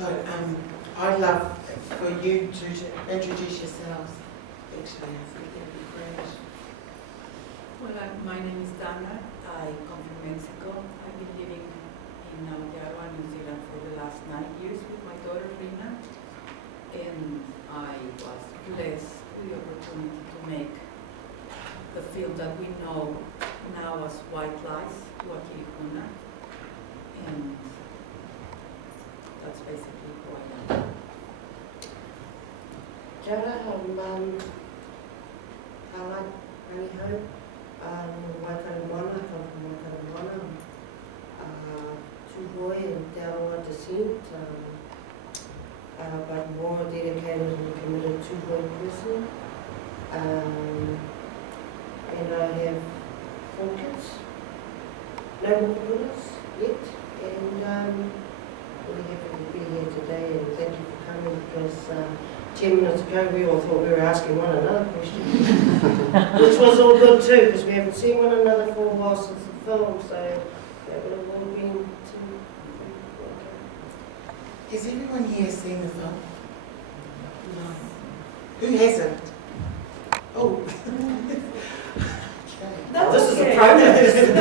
So, I'd love for you to introduce yourselves. Actually, I think that'd be great. Well, my name is Dana. I come from Mexico. I've been living in Aotearoa, New Zealand for the last 9 years with my daughter Rina. And I was blessed with the opportunity to make the film that we know now as White Lies, Tuakiri, Huna. And that's basically who I am. Kia ora, I'm Kararaina Rangihau. Waikaremoana, I come from Waikaremoana. Tuhoi and Te Aroa descent, but more dedicated and committed Tuhoi person. And I have 4 kids. No more brothers yet. And really happy to be here today, and thank you for coming, because 10 minutes ago we all thought we were asking one another question, which was all good too, because we haven't seen one another for a while since the film, so that would have all been Has everyone here seen the film? No. Who hasn't? Oh. That's this okay. is a program. This is a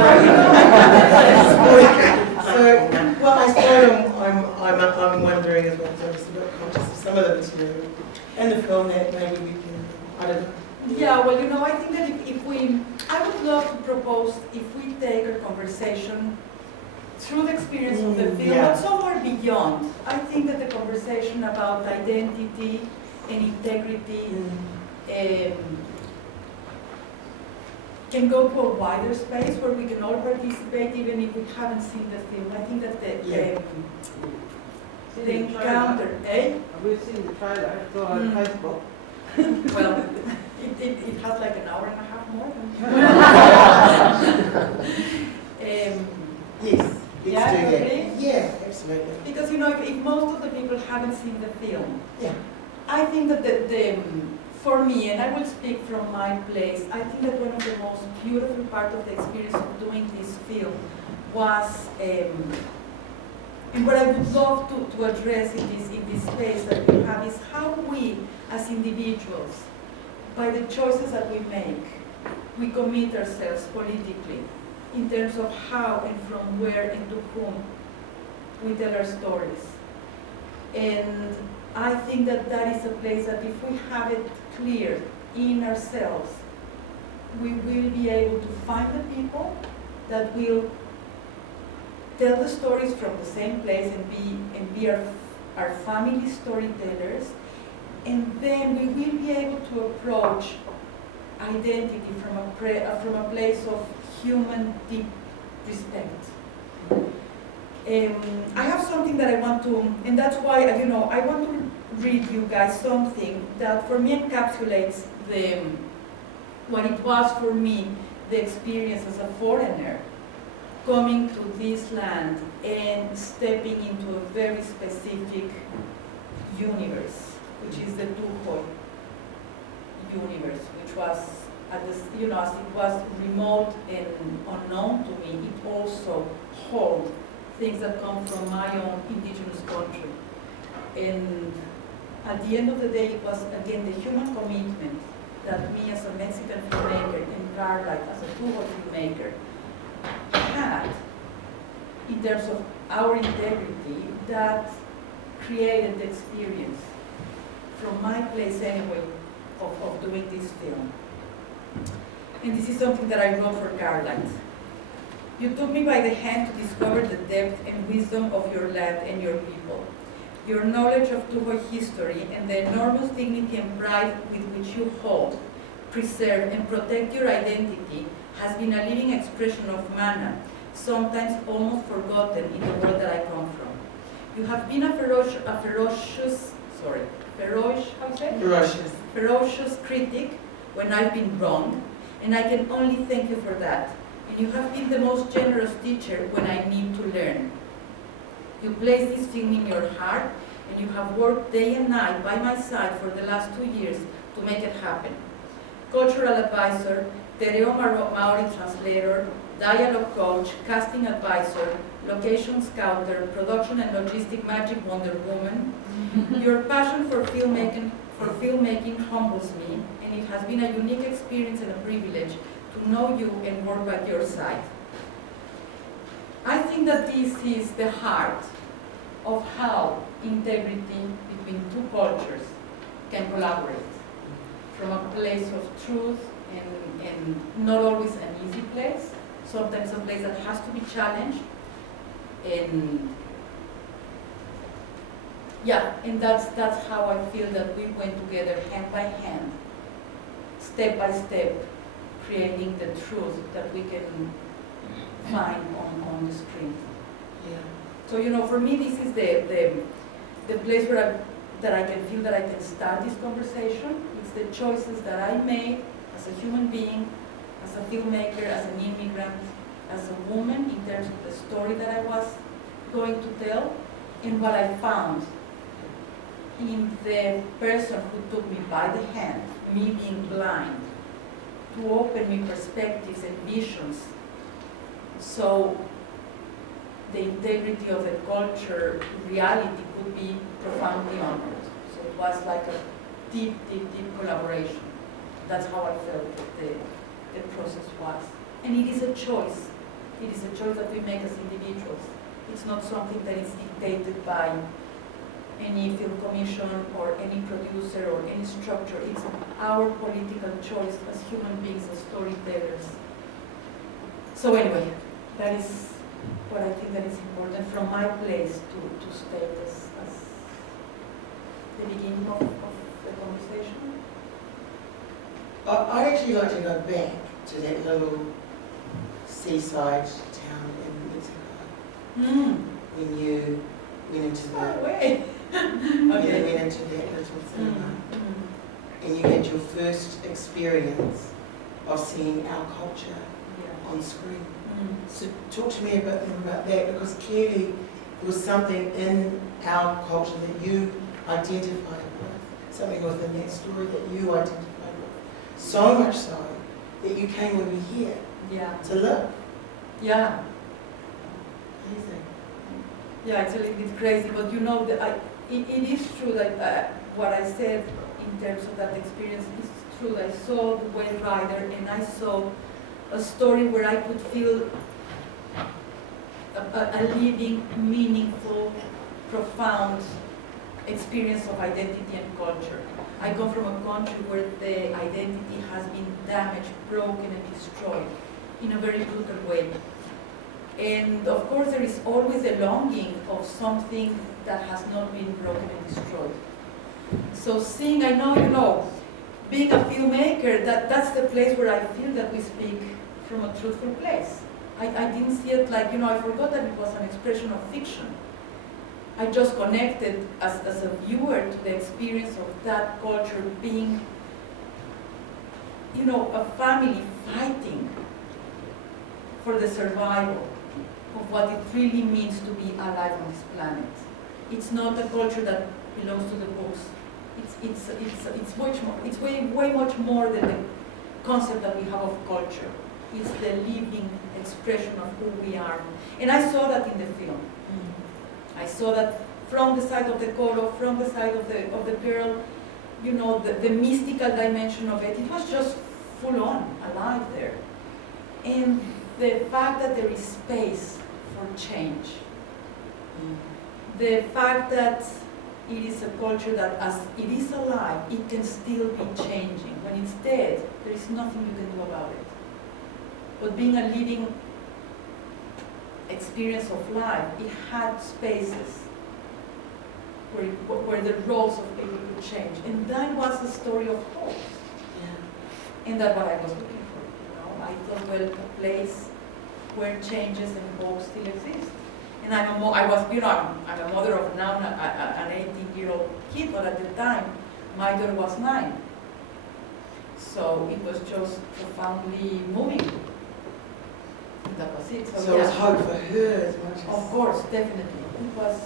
So, well, I suppose I'm wondering as well, so I'm just a bit conscious of some of the material and the film that maybe we can, I don't know. Yeah, well, you know, I think that I would love to propose if we take a conversation through the experience of the film, yeah. but somewhere beyond. I think that the conversation about identity and integrity can go to a wider space where we can all participate, even if we haven't seen the film. I think that the encounter, We've seen the trailer, it's all on Facebook. well, it has like an hour and a half more. Yes, let's do that. agree? Yeah, absolutely. Because, you know, if most of the people haven't seen the film, Yeah. I think that for me, and I will speak from my place, I think that one of the most beautiful parts of the experience of doing this film was, and what I would love to address in this space that we have is how we, as individuals, by the choices that we make, we commit ourselves politically in terms of how and from where and to whom we tell our stories. And I think that that is a place that if we have it clear in ourselves, we will be able to find the people that will tell the stories from the same place and be our family storytellers, and then we will be able to approach identity from a place of human deep respect. I have something that I want to, and that's why, you know, I want to read you guys something that for me encapsulates what it was for me, the experience as a foreigner, coming to this land and stepping into a very specific universe, which is the Tuhoi universe, which was, as it was remote and unknown to me, it also holds things that come from my own indigenous country. And at the end of the day, it was, again, the human commitment that me as a Mexican filmmaker and Kararaina as a Tuhoi filmmaker had in terms of our integrity that created the experience, from my place anyway, of doing this film. And this is something that I wrote for Kararaina. You took me by the hand to discover the depth and wisdom of your land and your people. Your knowledge of Tuhoi history and the enormous dignity and pride with which you hold, preserve, and protect your identity has been a living expression of mana, sometimes almost forgotten in the world that I come from. You have been a ferocious critic when I've been wrong, and I can only thank you for that. And you have been the most generous teacher when I need to learn. You place this film in your heart, and you have worked day and night by my side for the last 2 years to make it happen. cultural advisor, Tereo Maori translator, dialogue coach, casting advisor, location scouter, production and logistic magic wonder woman. Your passion for filmmaking humbles me, and it has been a unique experience and a privilege to know you and work by your side. I think that this is the heart of how integrity between two cultures can collaborate from a place of truth and not always an easy place, sometimes a place that has to be challenged. And yeah, and that's how I feel that we went together hand by hand, step by step, creating the truth that we can find on the screen. Yeah. So, you know, for me, this is the place where that I can feel that I can start this conversation. It's the choices that I made as a human being, as a filmmaker, as an immigrant, as a woman, in terms of the story that I was going to tell, and what I found in the person who took me by the hand, me being blind, to open me perspectives and visions. So the integrity of the culture, reality could be profoundly honored. So it was like a deep, deep, deep collaboration. That's how I felt that the process was. And it is a choice. It is a choice that we make as individuals. It's not something that is dictated by any film commission or any producer or any structure. It's our political choice as human beings, as storytellers. So anyway, that is what I think that is important from my place to state as the beginning of the conversation. I'd actually like to go back to that little seaside town in Mexico when you went into Far the away. you went into that little cinema and you had your first experience of seeing our culture Yeah. on screen. So talk to me a bit more about that, because clearly there was something in our culture that you identified with, something within that story that you identified with. So much so that you came over here Yeah. to live. Yeah. Amazing. Yeah, it's a little bit crazy, but you know, it is true that what I said in terms of that experience is true. I saw the Whale Rider and I saw a story where I could feel a living, meaningful, profound experience of identity and culture. I come from a country where the identity has been damaged, broken, and destroyed in a very brutal way. And of course, there is always a longing of something that has not been broken and destroyed. So seeing, I know, you know, being a filmmaker, that's the place where I feel that we speak from a truthful place. I didn't see it like, you know, I forgot that it was an expression of fiction. I just connected as a viewer to the experience of that culture being, you know, a family fighting for the survival of what it really means to be alive on this planet. It's not a culture that belongs to the books. It's much more. It's way much more than the concept that we have of culture. It's the living expression of who we are, and I saw that in the film. I saw that from the side of the Coro, from the side of the girl, you know, the mystical dimension of it. It was just full on, alive there, and the fact that there is space for change. The fact that it is a culture that, as it is alive, it can still be changing. When it's dead, there is nothing you can do about it. But being a living experience of life, it had spaces where the roles of people could change. And that was a story of hope. Yeah. And that's what I was looking for. You know, I thought, well, a place where changes and hope still exist. And I'm a mother of now an 18-year-old kid, but at the time, my daughter was 9. So it was just profoundly moving. And that was it. So it was hope for her as much as... Of course, definitely. It was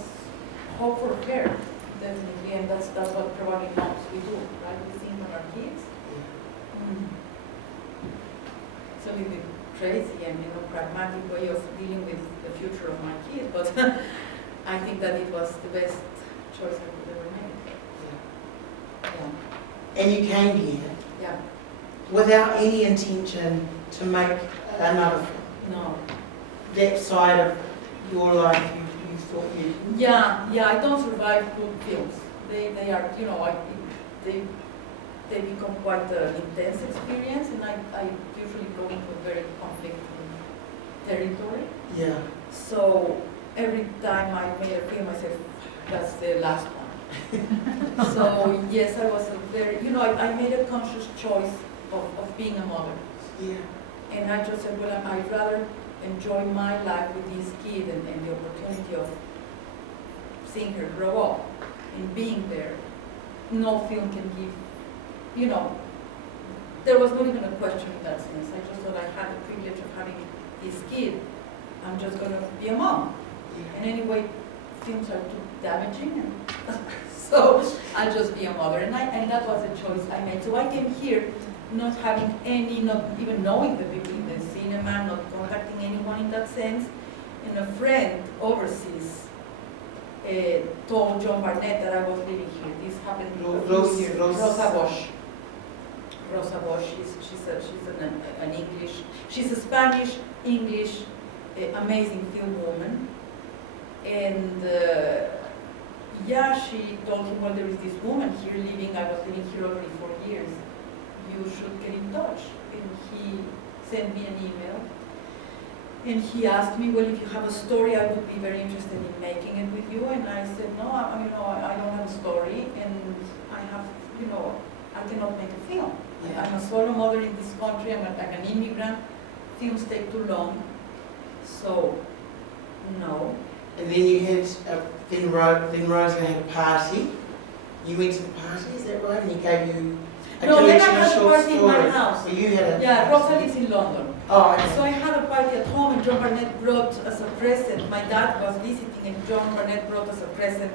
hope for her, definitely. And that's what probably moms we do, right? We think on our kids. It's a little bit crazy and pragmatic way of dealing with the future of my kids, but I think that it was the best choice I could ever make. Yeah. And you came here Yeah. without any intention to make another film. No. That side of your life, you thought you... Yeah, I don't survive good films. They are, they become quite an intense experience, and I usually go into a very conflicting territory. Yeah. So every time I made a film, I said, that's the last one. So yes, I was a very, I made a conscious choice of being a mother. Yeah. And I just said, well, I'd rather enjoy my life with this kid and the opportunity of seeing her grow up and being there. No film can give, there was not even a question in that sense. I just thought I had the privilege of having this kid. I'm just going to be a mom. Yeah. And anyway, films are too damaging, and so I'll just be a mother. And that was a choice I made. So I came here not having any, not even knowing the people in the cinema, not contacting anyone in that sense. And a friend overseas told John Barnett that I was living here. This happened Rosa Bosch. Rosa Bosch, she's a Spanish, English, amazing film woman. And she told him, well, there is this woman here living, I was living here already 4 years. You should get in touch. And he sent me an email. And he asked me, well, if you have a story, I would be very interested in making it with you. And I said, no, I don't have a story, and I have, I cannot make a film. Yeah. I'm a solo mother in this country. I'm like an immigrant. Films take too long. So, no. And then you had, then Rosa had a party. You went to the party, is that right? And he gave you a No, then I collection of had a short party in my stories. house. So you had a... Yeah, Rosa lives in London. Oh, okay. So I had a party at home, and John Barnett brought as a present, my dad was visiting, and John Barnett brought as a present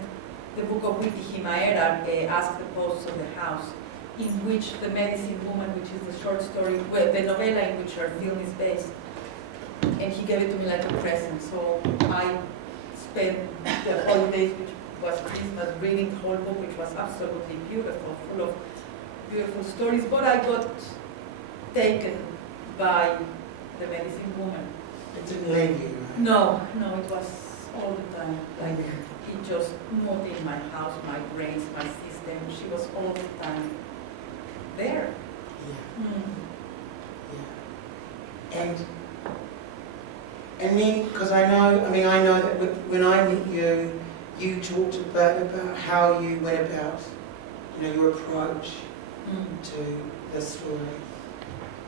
the book of Witi Himaera, Ask the Posts of the House, in which The Medicine Woman, which is the short story, the novella in which our film is based, and he gave it to me like a present. So I spent the holidays, which was Christmas, reading the whole book, which was absolutely beautiful, full of beautiful stories, but I got taken by The Medicine Woman. It didn't leave you, right? No, it was all the time. Like, he just moved in my house, my brains, my system. She was all the time there. Yeah. Mm. Yeah. And then, because I know that when I met you, you talked about how you went about, your approach to the story.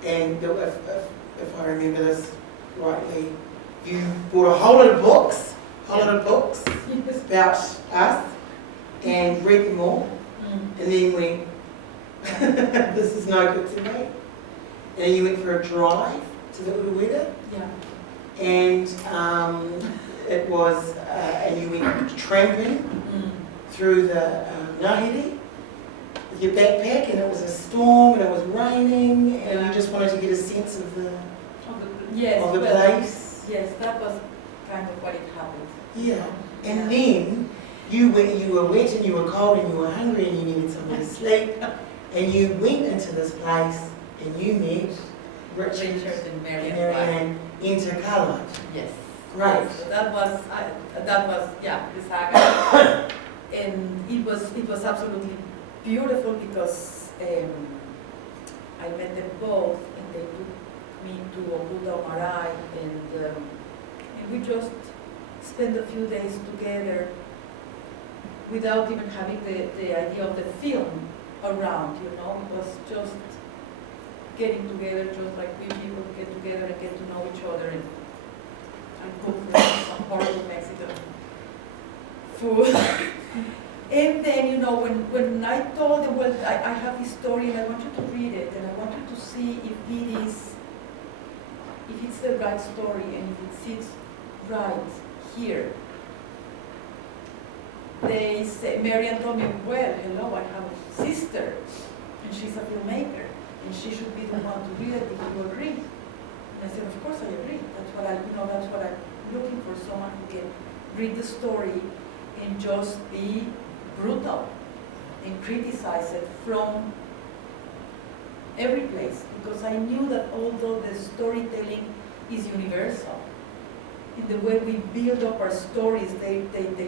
And if I remember this rightly, you bought a whole lot of books, Yes. about us, and read them all, and then went, this is no good to me. And then you went for a drive to the Uruwera, Yeah. and it was, and you went tramping through the Ngāhere with your backpack, and it was a storm, and it was raining, and you just wanted to get a sense of the Yes. of the well, place. Yes, that was kind of what it happened. Yeah. And then you were wet and you were cold and you were hungry and you needed somewhere to sleep, and you went into this place and you met Richard and Marianne. and Intercolored. Yes. Great. So that was the saga, and it was absolutely beautiful because I met them both, and they took me to Obuta Marae, and we just spent a few days together without even having the idea of the film around. It was just getting together, just like we people get together and get to know each other, and cook some horrible Mexican food. And then, when I told them, well, I have this story and I want you to read it, and I want you to see if it's the right story and if it sits right here. Marianne told me, well, hello, I have a sister, and she's a filmmaker. and she should be the one to read it if you agree. And I said, of course I agree. That's what I'm looking for, someone who can read the story and just be brutal and criticize it from every place. Because I knew that although the storytelling is universal, in the way we build up our stories, they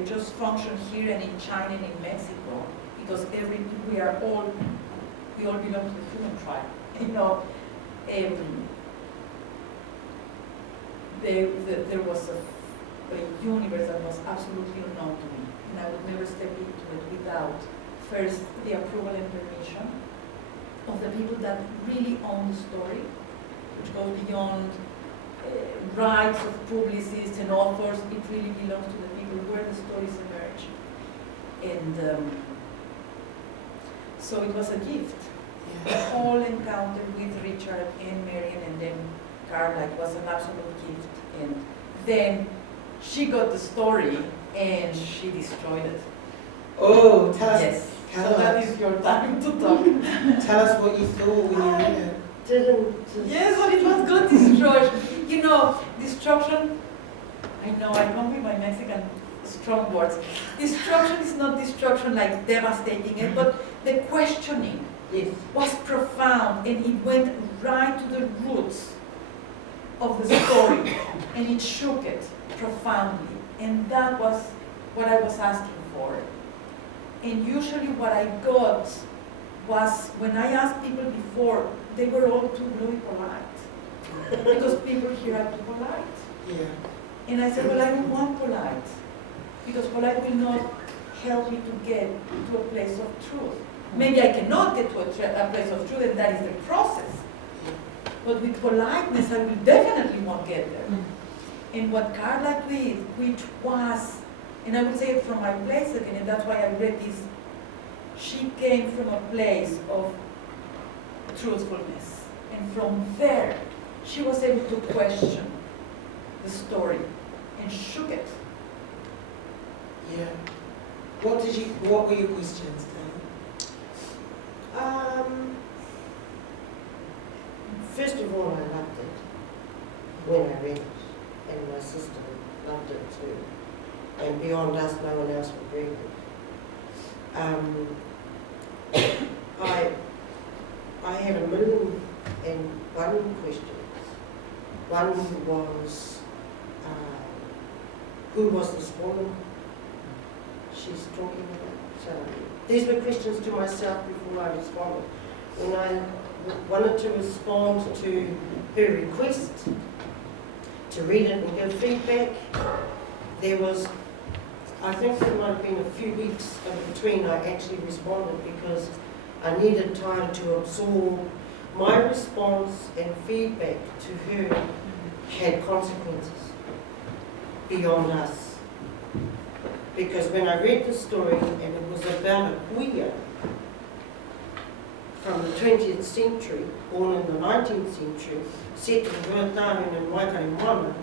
just function here and in China and in Mexico, because we all belong to the human tribe. There was a universe that was absolutely unknown to me, and I would never step into it without first the approval and permission of the people that really own the story, which goes beyond rights of publicists and authors. It really belongs to the people where the stories emerge. And so it was a gift. The whole encounter with Richard and Marion and then Carla, it was an absolute gift. And then she got the story and she destroyed it. Oh, tell us. Yes. Tell So that us. is your time to talk. Tell us what you thought when you read it. Yes, but it was good destruction. Destruction, I know, I come with my Mexican strong words. Destruction is not destruction like devastating it, but the questioning was profound, and it went right to the roots of the story, and it shook it profoundly. And that was what I was asking for. And usually what I got was, when I asked people before, they were all too really polite. Because people here are too polite. Yeah. And I said, well, I don't want polite. Because polite will not help me to get to a place of truth. Maybe I cannot get to a place of truth, and that is the process. But with politeness, I will definitely won't get there. And what Carla did, which was, and I would say it from my place again, and that's why I read this, she came from a place of truthfulness. And from there, she was able to question the story and shook it. Yeah. What were your questions, First of all, I loved it when I read it, and my sister loved it too. And beyond us, no one else would read it. I had 1,000,001 questions. One was, who was this woman she's talking about? These were questions to myself before I responded. When I wanted to respond to her request to read it and give feedback, there was, I think there might have been a few weeks in between I actually responded, because I needed time to absorb my response, and feedback to her had consequences beyond us. Because when I read the story, and it was about a kuia from the 20th century, born in the 19th century, set in Rotberg and Kararaina,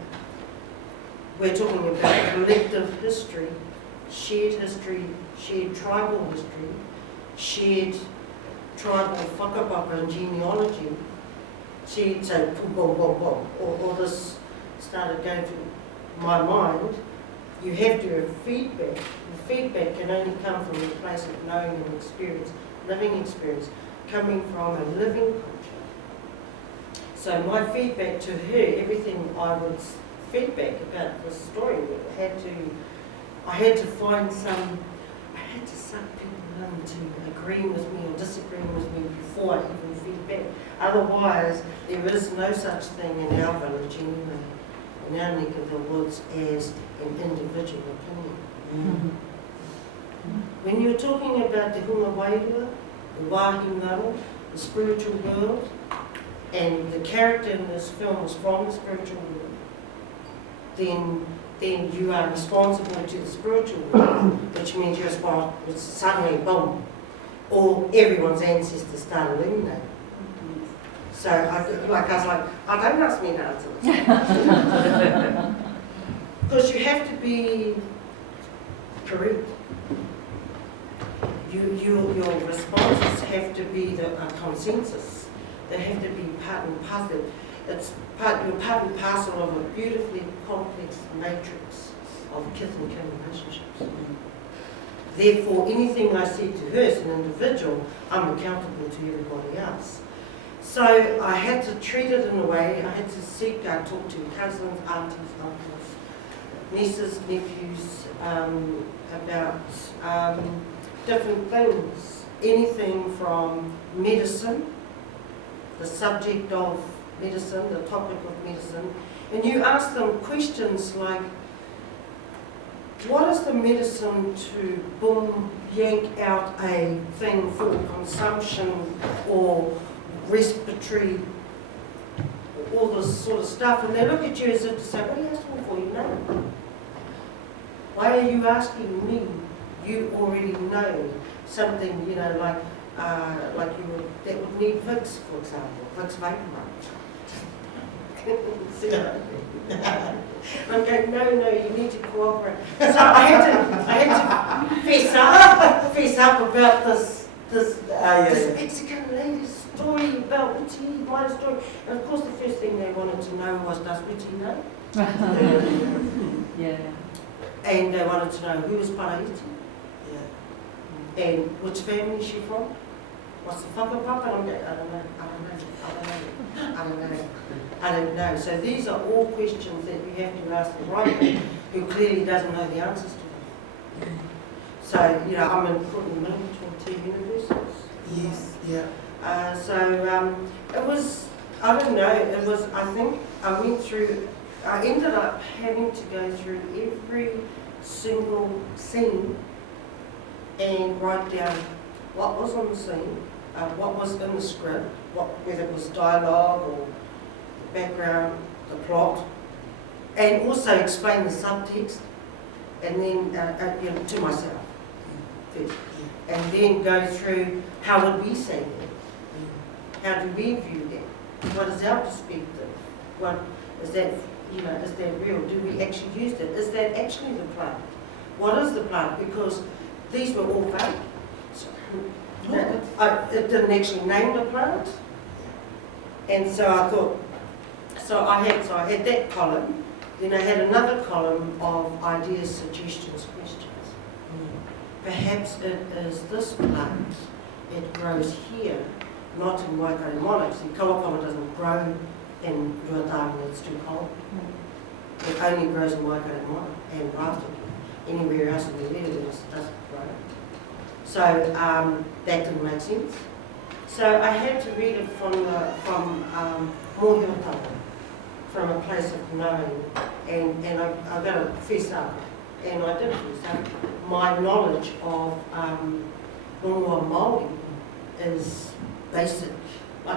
we're talking about collective history, shared tribal history, shared tribal whakapapa and genealogy. She'd say, boom, boom, boom, boom. All this started going through my mind. You have to have feedback. And feedback can only come from a place of knowing and experience, living experience, coming from a living culture. So my feedback to her, everything I would feedback about the story, I had to find some, I had to suck people into agreeing with me or disagreeing with me before I even feedback. Otherwise, there is no such thing in our village anyway, in our neck of the woods, as an individual opinion. When you're talking about the Huna Wairua, the Wāhi Ngaro, the spiritual world, and the character in this film is from the spiritual world, then you are responsible to the spiritual world, which means you're responsible, it's suddenly boom, all everyone's ancestors start eliminating. So I was like, don't ask me to answer this. Because you have to be correct. Your responses have to be a consensus. They have to be part and parcel. You're part and parcel of a beautifully complex matrix of kith and kin relationships. Therefore, anything I say to her as an individual, I'm accountable to everybody else. So I had to treat it in a way, I had to talk to cousins, aunties, uncles, nieces, nephews, about different things. Anything from medicine, the subject of medicine, the topic of medicine, and you ask them questions like, what is the medicine to boom, yank out a thing for consumption or respiratory, all this sort of stuff, and they look at you as if to say, what are you asking for? You know. Why are you asking me? You already know something, you know, like that would need Vicks, for example, Vicks vapor. I'm going, no, you need to cooperate. So I had to fess up about this Mexican lady's story about Richie, my story. And of course the first thing they wanted to know was, does Richie know? Yeah. And they wanted to know who was Paraiti. Yeah. And which family is she from? What's the whakapapa? And I'm going, I don't know. So these are all questions that you have to ask the writer who clearly doesn't know the answers to them. So, you know, I'm in the middle between two universes. Yes, yeah. It was, I don't know, it was, I think I ended up having to go through every single scene and write down what was on the scene, what was in the script, whether it was dialogue or the background, the plot, and also explain the subtext, and then to myself first, and then go through how would we say that, how do we view that, what is our perspective, what is that, you know, is that real, do we actually use that, is that actually the plant, what is the plant, because these were all vague. So, it didn't actually name the plant, and so I thought, so I had that column, then I had another column of ideas, suggestions, questions. Perhaps it is this plant, it grows here, not in Waikato monarchs. See, kawakawa doesn't grow in Ruatari, it's too cold. It only grows in Waikato monarch and rafted. Anywhere else in the world it doesn't grow. So that didn't make sense. So I had to read it from mōhiotawa, from a place of knowing, and I've got to fess up, and I did fess up. My knowledge of Rongoa Māori is basic,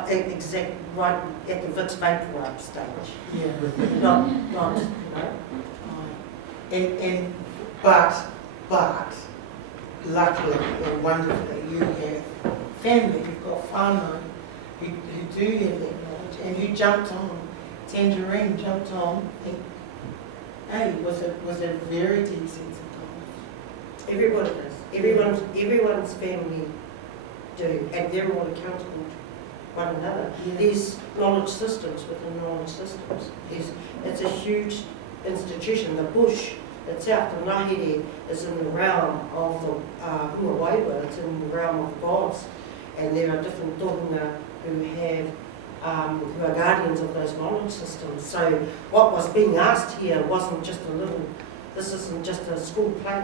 exact, right at the Vicks vapor up stage. Yeah. Not, you know. But luckily or wonderfully, you have family, you've got whānau who do have that knowledge, and who jumped on, Tangerine jumped on, and hey, was a very deep sense of knowledge. Everybody does. Everyone's family do, and they're all accountable to one another. Yeah. There's knowledge systems within knowledge systems. It's a huge institution. The bush itself, the Ngahere, is in the realm of the Huna Waiwa, it's in the realm of gods, and there are different tohunga who are guardians of those knowledge systems. So what was being asked here wasn't just this isn't just a school play.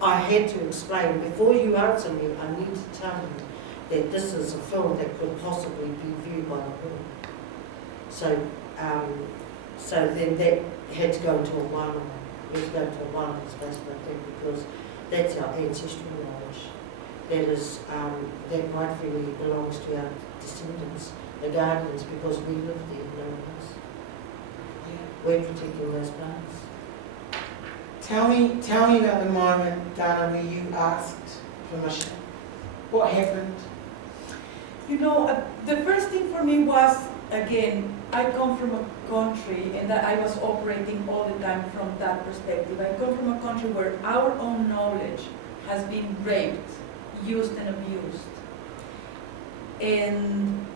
I had to explain, before you answer me, I need to tell you that this is a film that could possibly be viewed by the world. So then that had to go into a wānau. We had to go into a wānau space like that, because that's our ancestral knowledge. That is, that rightfully belongs to our descendants, the guardians, because we live there, no one else. We're protecting those plants. Tell me about the moment, Dana, where you asked permission. What happened? You know, the first thing for me was, again, I come from a country, and that I was operating all the time from that perspective. I come from a country where our own knowledge has been raped, used and abused. And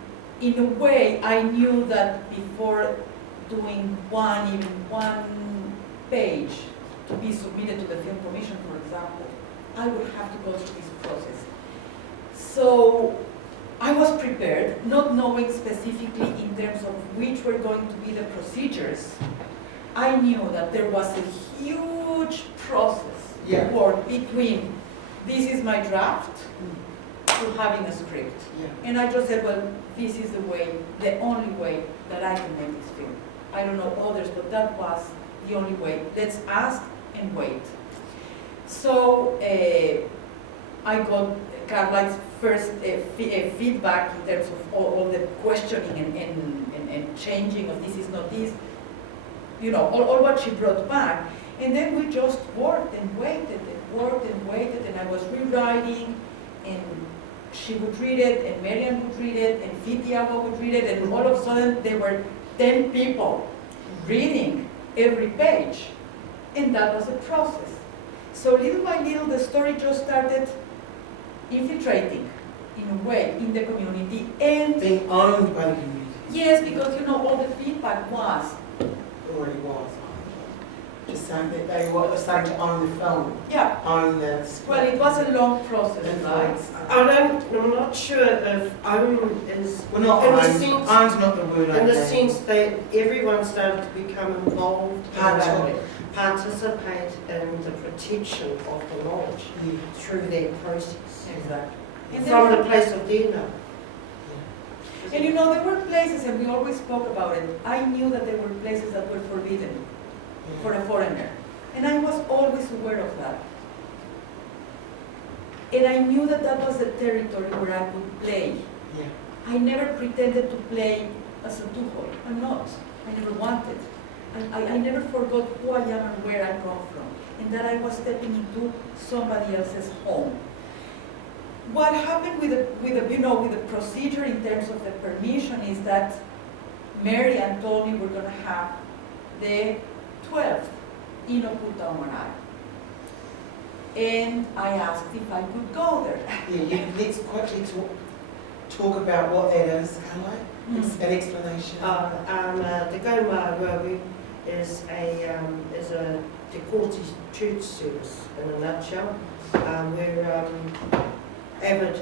in a way, I knew that before doing even one page to be submitted to the Film Commission, for example, I would have to go through this process. So I was prepared, not knowing specifically in terms of which were going to be the procedures. I knew that there was a huge process Yeah. work between this is my draft to having a script. Yeah. And I just said, well, this is the only way that I can make this film. I don't know others, but that was the only way. Let's ask and wait. So I got Caroline's first feedback in terms of all the questioning and changing of this is not this, all what she brought back. And then we just worked and waited and I was rewriting, and she would read it, and Marian would read it, and Fitiago would read it, and all of a sudden there were 10 people reading every page. And that was a process. So little by little the story just started infiltrating, in a way, in the community. And Being owned by the community. yes, because all the feedback was, Already was. Just saying that they were starting to own the film, yeah, own the script. well, it was a long process, right? Influence. I'm not sure if own is, Well, not in the owned. sense- Own's not the word I in the think. sense that everyone started to become involved, participate in the protection of the knowledge Yeah. through that process. Exactly. And From then- the place of their knowledge. And there were places, and we always spoke about it, I knew that there were places that were forbidden for a foreigner. And I was always aware of that. And I knew that that was the territory where I could play. Yeah. I never pretended to play as a Tuhol. I'm not. I never wanted. I never forgot who I am and where I come from. And that I was stepping into somebody else's home. What happened with the procedure in terms of the permission is that Marian told me we're going to have the 12th in Oculta Omarai. And I asked if I could go there. Yeah, let's quickly talk about what that is, Caroline. An explanation. The Goma Rotberg is a Te Kooti church service in a nutshell. We're avid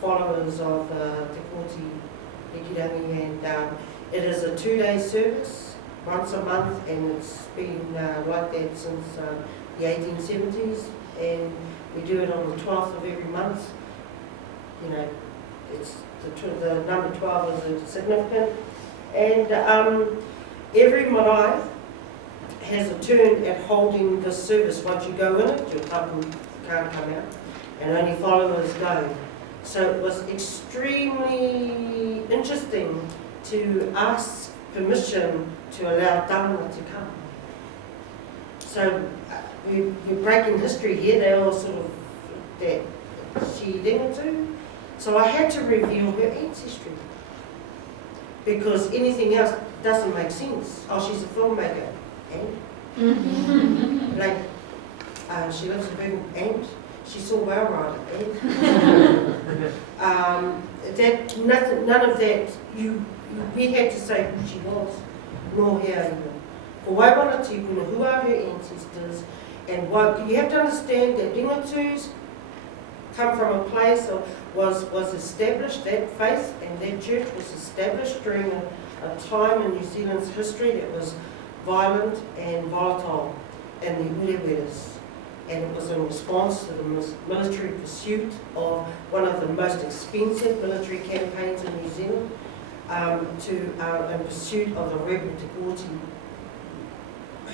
followers of Te Kooti Ikirangi, and it is a 2-day service, once a month, and it's been like that since the 1870s, and we do it on the 12th of every month. It's the number 12 is significant, and every marae has a turn at holding this service. Once you go in it, your tapu can't come out, and only followers go. So it was extremely interesting to ask permission to allow Tāna to come. So we're breaking history here. They all sort of that she didn't do. So I had to reveal her ancestry, because anything else doesn't make sense. Oh, she's a filmmaker, and like she lives in Birmingham, and she saw Whale Rider, and none of that. We had to say who she was, nor how even. For Waiwana Tikuna, who are her ancestors, and what you have to understand that Ringatus come from a place of was established, that faith and that church was established during a time in New Zealand's history that was violent and volatile in the Ureweras. And it was in response to the military pursuit of one of the most expensive military campaigns in New Zealand, in pursuit of the rebel Te Kooti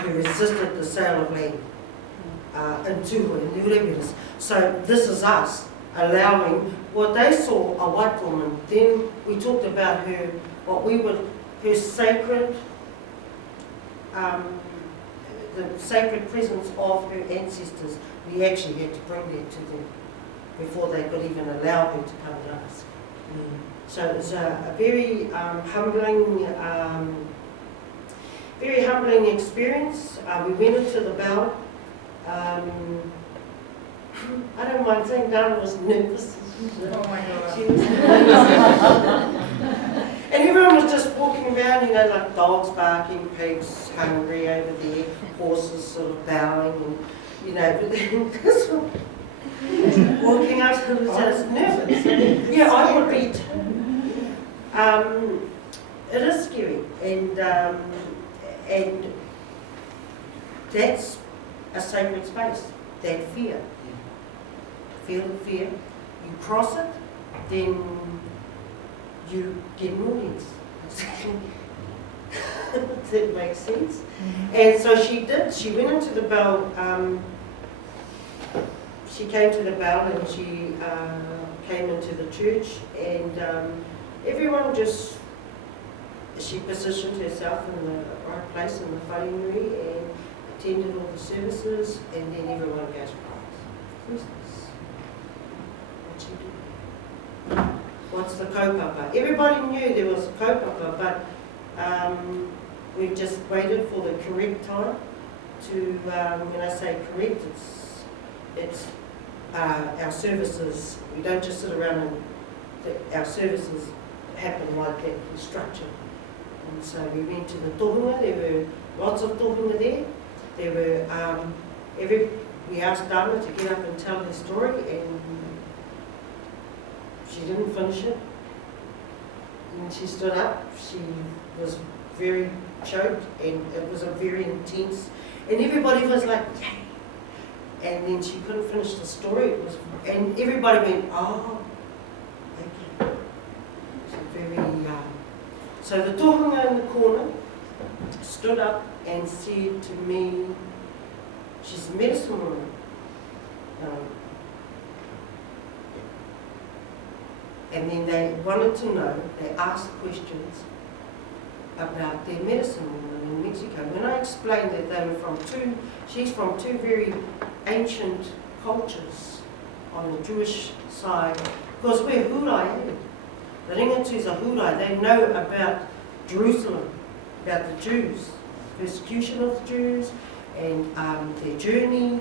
who resisted the sale of land in Tuakiri, in the Ureweras. So this is us allowing what they saw, a white woman. Then we talked about her, her sacred, the sacred presence of her ancestors. We actually had to bring that to them before they could even allow her to come to us. So it was a very humbling experience. We went into the bell. I don't mind saying Dara was nervous as Oh my God. She was and everyone was just walking around, you know, like dogs barking, pigs hungry over there, horses sort of bowing, and you know, but then this one walking up to was just nervous. Yeah, I would be too. It is scary, and that's a sacred space. That fear. Feel the fear. You cross it, then you get an audience. That makes sense. And so she did. She went into the bell. She came to the bell and she came into the church, and everyone just. She positioned herself in the right place in the wharenui and attended all the services, and then everyone goes, right, who's this? What's she doing? What's the kaupapa? Everybody knew there was a kaupapa, but we just waited for the correct time to, when I say correct, it's our services. We don't just sit around and our services happen like that, the structure. And so we went to the tohunga. There were lots of tohunga there. There were we asked Dana to get up and tell her story, and she didn't finish it. And she stood up. She was very choked, and it was a very intense. And everybody was like, yay! And then she couldn't finish the story. It was, and everybody went, oh, okay. So very. So the tohunga in the corner stood up and said to me, she's a medicine woman. And then they wanted to know, they asked questions about their medicine woman in Mexico. When I explained that they were she's from two very ancient cultures on the Jewish side, because we're Hurai. The Ringatus are Hurai. They know about Jerusalem, about the Jews, persecution of the Jews, and their journey.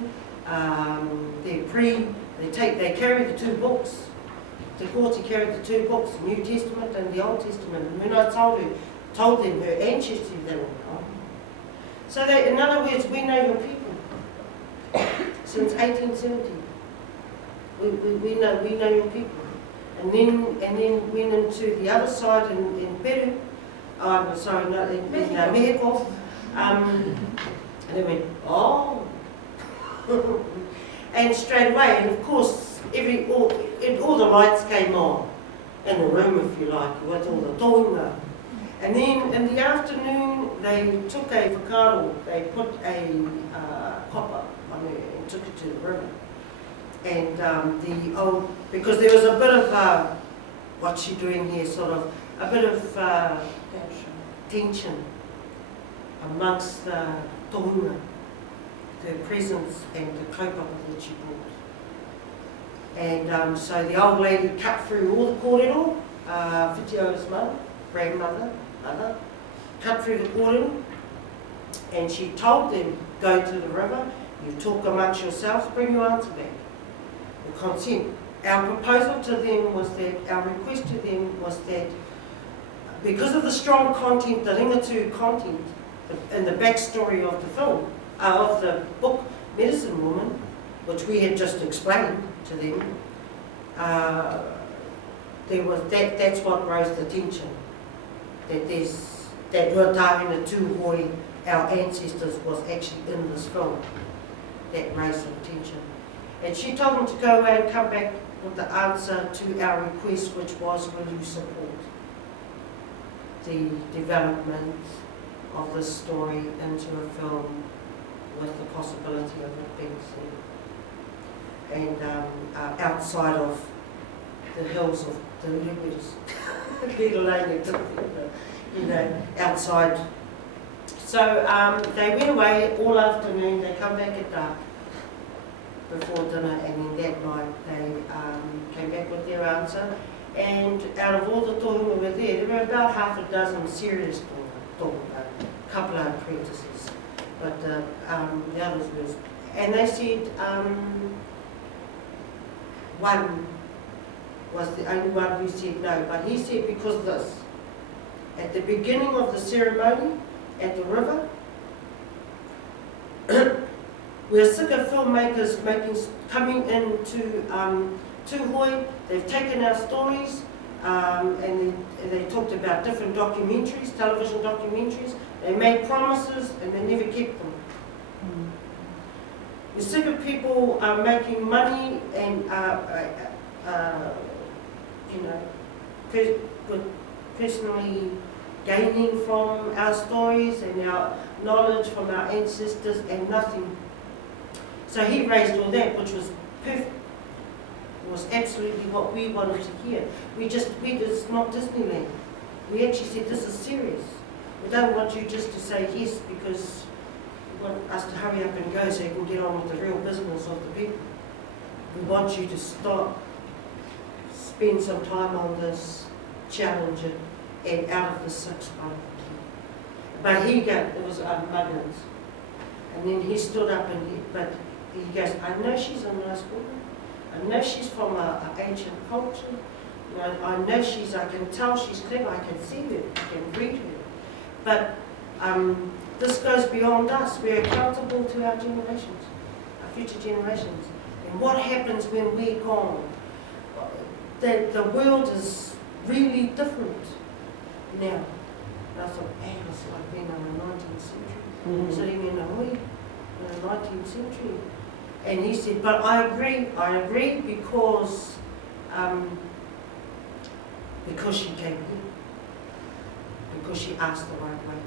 They carry the two books. The Kōti carried the two books, the New Testament and the Old Testament. And when I told them her ancestry, they were wrong. So in other words, we know your people since 1870. We know your people. And then went into the other side in Peru. In Mexico. And they went, oh. And straight away, and of course, all the lights came on in the room, if you like, with all the tohunga. And then in the afternoon, they took a whakaaro, they put a copper on it and took it to the river. And because there was a bit of, what's she doing here, sort of, a bit of tension amongst the tohunga, her presence and the kaupapa that she brought. And so the old lady cut through all the kōrero, Whitio's grandmother, cut through the kōrero, and she told them, go to the river, you talk amongst yourselves, bring your answer back. The consent. Our proposal to them was that, our request to them was that, because of the strong content, the ringatu content, and the backstory of the film, of the book Medicine Woman, which we had just explained to them, that's what rose the tension. That Rotahina Tūhoi, our ancestors, was actually in this film. That raised the tension. And she told them to go away and come back with the answer to our request, which was, will you support the development of this story into a film with the possibility of it being seen, and outside of the hills of the Lubis, outside. So they went away all afternoon. They come back at dark before dinner, and then that night they came back with their answer. And out of all the tohunga were there were about half a dozen serious tohunga, a couple of apprentices. But the others was, and they said one was the only one who said no. But he said because of this. At the beginning of the ceremony at the river, we're sick of filmmakers coming into Tuhoi. They've taken our stories and they talked about different documentaries, television documentaries. They made promises and they never kept them. We're sick of people making money and personally gaining from our stories and our knowledge from our ancestors and nothing. So he raised all that, which was perfect. It was absolutely what we wanted to hear. It's not Disneyland. We actually said, this is serious. We don't want you just to say yes because we want us to hurry up and go so you can get on with the real business of the people. We want you to stop, spend some time on this, challenge it, and out of the 6 months. But it was Muggins. And then he stood up and he goes, I know she's a nice woman. I know she's from an ancient culture. I know I can tell she's clever. I can see her, I can read her. But this goes beyond us. We're accountable to our generations, our future generations. And what happens when we're gone? The world is really different now. And I thought, man, it's like being in the 19th century. Sitting in Hawaii in the 19th century. And he said, but I agree because she came here. Because she asked the right way.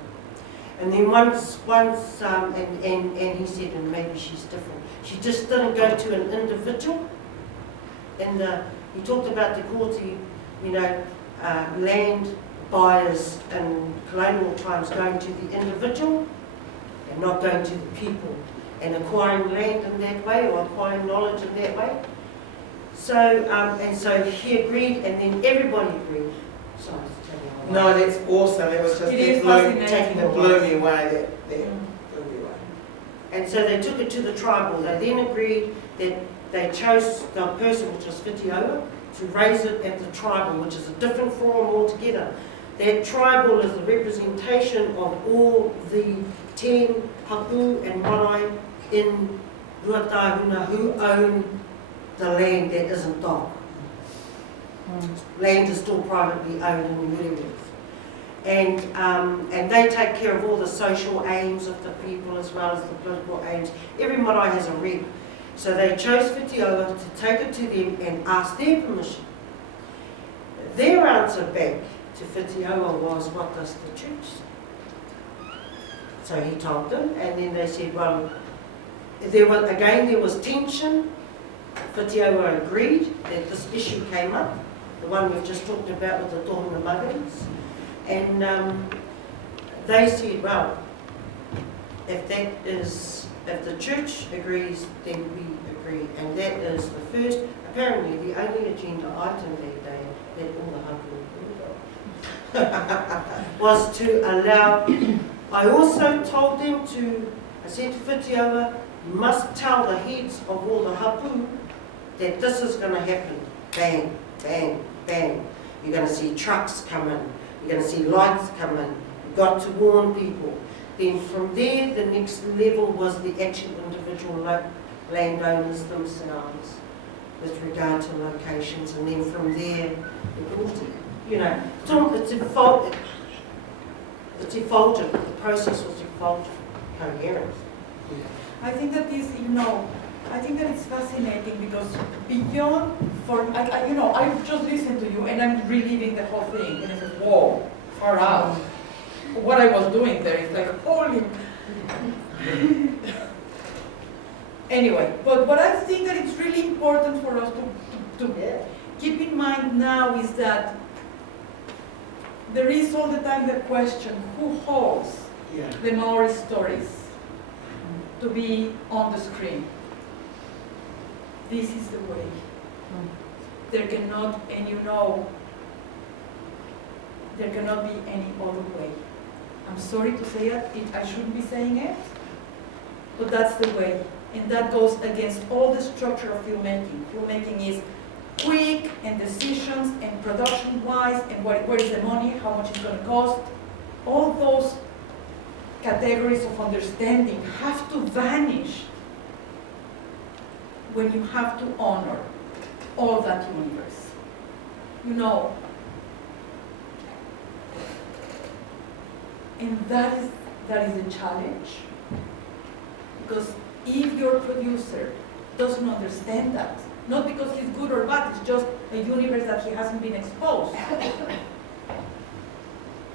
And then once and he said, and maybe she's different. She just didn't go to an individual. And he talked about the Kōti, land buyers in colonial times going to the individual and not going to the people and acquiring land in that way or acquiring knowledge in that way. So he agreed, and then everybody agreed. So I was telling you. No, that's awesome. It was just It blew me away. That blew me away. And so they took it to the tribal. They then agreed that they chose the person, which was Whitioa, to raise it at the tribal, which is a different forum altogether. That tribal is the representation of all the 10 hapu and marae in Huna who own the land that isn't dog. Land is still privately owned in the areas. And they take care of all the social aims of the people as well as the political aims. Every marae has a rep. So they chose Whitioa to take it to them and ask their permission. Their answer back to Whitioa was, what does the church say? So he told them, and then they said, well, there was tension. Whitioa agreed that this issue came up, the one we've just talked about with the Tohunga Muggins. And they said, well, if the church agrees, then we agree. And that is the first, apparently the only agenda item that day that all the hapu was to allow. I also told them I said to Whitioa, you must tell the heads of all the hapu that this is going to happen. Bang, bang, bang. You're going to see trucks come in. You're going to see lights come in. You've got to warn people. Then from there, the next level was the actual individual landowners themselves with regard to locations. And then from there, it's evolved. It's evolved. The process was evolved. Coherent. I think that is, I think that it's fascinating because beyond, I just listened to you and I'm reliving the whole thing and I said, whoa, far out. What I was doing there is like, holy. Anyway, but what I think that it's really important for us to keep in mind now is that there is all the time the question, who holds the Maori stories to be on the screen? This is the way. There cannot, and there cannot be any other way. I'm sorry to say it, I shouldn't be saying it, but that's the way. And that goes against all the structure of filmmaking. Filmmaking is quick, and decisions, and production-wise, and where is the money, how much it's going to cost. All those categories of understanding have to vanish when you have to honor all that universe. You know, and that is the challenge. Because if your producer doesn't understand that, not because he's good or bad, it's just a universe that he hasn't been exposed,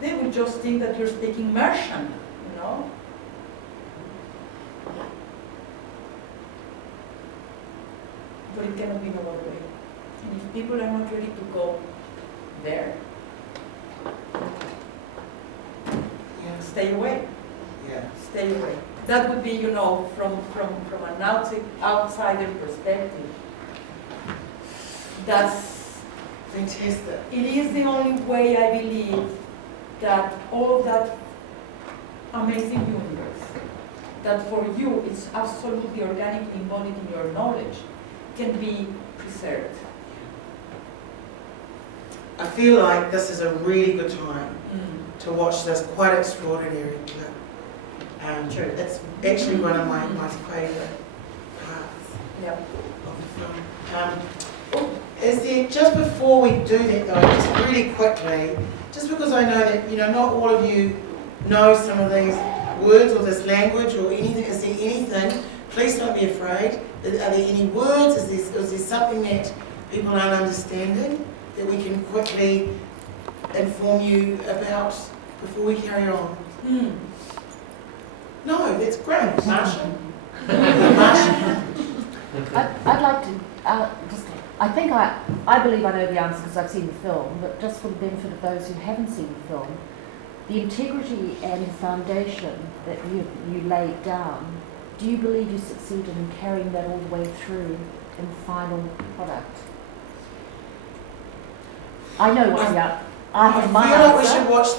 they will just think that you're speaking Mercian, you know? But it cannot be no other way. And if people are not ready to go there, stay away. Yeah. Stay away. That would be, you know, from an outsider perspective. That's Fantastic. it is the only way I believe that all of that amazing universe, that for you is absolutely organically embodied in your knowledge, can be preserved. I feel like this is a really good time to watch this quite extraordinary clip. Sure. It's actually one of my favourite parts Yeah. of the film. Is there, just before we do that though, just really quickly, just because I know that, you know, not all of you know some of these words or this language or anything, is there anything, please don't be afraid, are there any words, is there something that people aren't understanding that we can quickly inform you about before we carry on? No, that's great. Marsha? Marsha? I'd like to I believe I know the answer because I've seen the film, but just for the benefit of those who haven't seen the film, the integrity and foundation that you laid down, do you believe you succeeded in carrying that all the way through in the final product? I know what I have my feel like we answer. should watch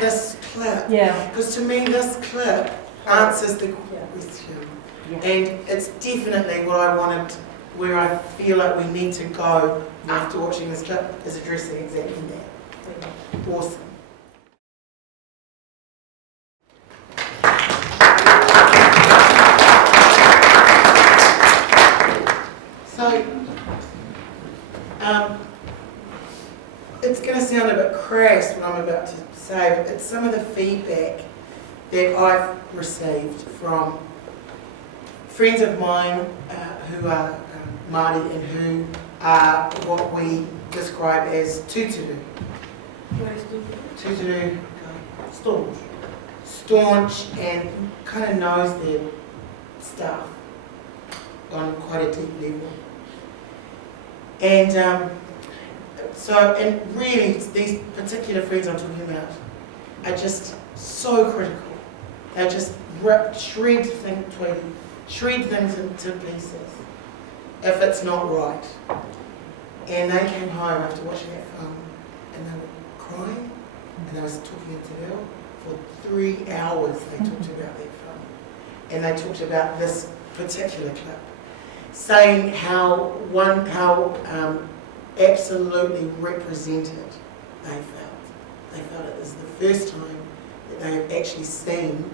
this clip. Yeah. Because to me this clip answers the question. Yeah. And it's definitely what I wanted, where I feel like we need to go after watching this clip, is addressing exactly that. Awesome. So, it's going to sound a bit crass what I'm about to say, but it's some of the feedback that I've received from friends of mine who are Māori and who are what we describe as tūturu. What is to do? Tūturu, staunch. Staunch and kind of knows their stuff on quite a deep level. And and really these particular friends I'm talking about are just so critical. They just shred things into pieces if it's not right. And they came home after watching that film and they were crying and they was talking into them for 3 hours. They talked about that film and they talked about this particular clip, saying how absolutely represented they felt. They felt it was the first time that they have actually seen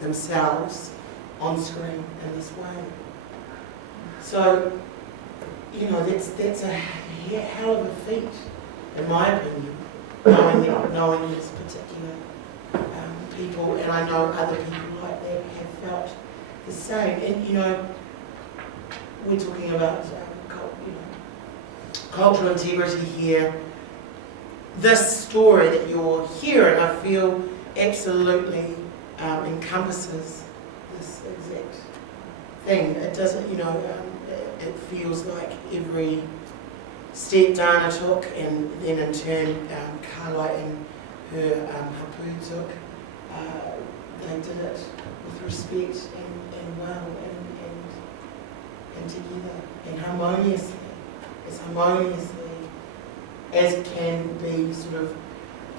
themselves on screen in this way. So, you know, that's a hell of a feat, in my opinion, knowing this particular people, and I know other people like that have felt the same. And you know, we're talking about cultural integrity here. This story that you're hearing, I feel, absolutely encompasses this exact thing. It doesn't, you know, it feels like every step Dana took, and then in turn Carla and her hapu took, they did it with respect and well and together and harmoniously. As harmoniously as can be sort of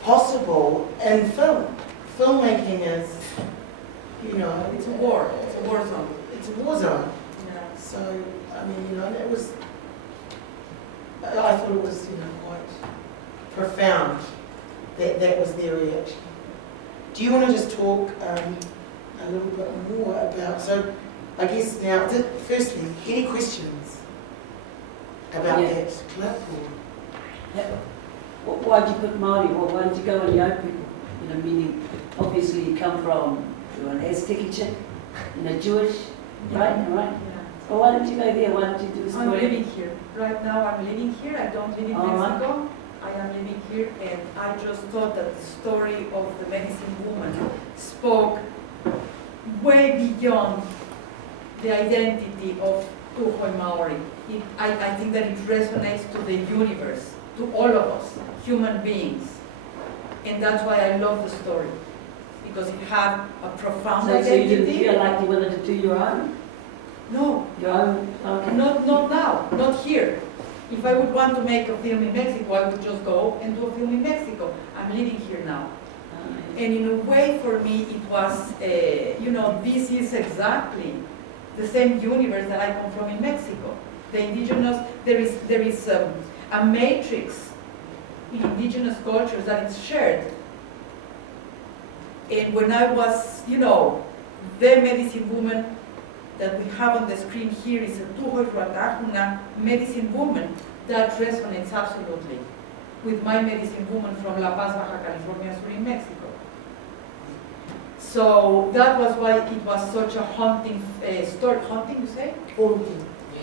possible in film. Filmmaking is, you know, It's a war. It's a war zone. It's a war zone. Yeah. So, I mean, you know, it was I thought it was, quite profound that that was their reaction. Do you want to just talk a little bit more about, so I guess now, firstly, any questions about that clip? Why did you put Māori? Well, why did you go on young people? Meaning, obviously you come from an Aztec chick, Jewish, right? Right? So why did you go there? Why did you do a story? I'm living here. Right now I'm living here. I don't live in Mexico. I am living here, and I just thought that the story of the medicine woman spoke way beyond the identity of Tuhoi Maori. I think that it resonates to the universe, to all of us, human beings. And that's why I love the story, because it had a profound So you identity. didn't feel like you wanted to do your own? No, Your own? Okay. not now, not here. If I would want to make a film in Mexico, I would just go and do a film in Mexico. I'm living here now. And in a way, for me, it was, this is exactly the same universe that I come from in Mexico. The indigenous, there is a matrix in indigenous cultures that is shared. And when I was, the medicine woman that we have on the screen here is a Huna medicine woman that resonates absolutely with my medicine woman from La Paz, Baja California Sur in Mexico. So that was why it was such a haunting story. Haunting, you say?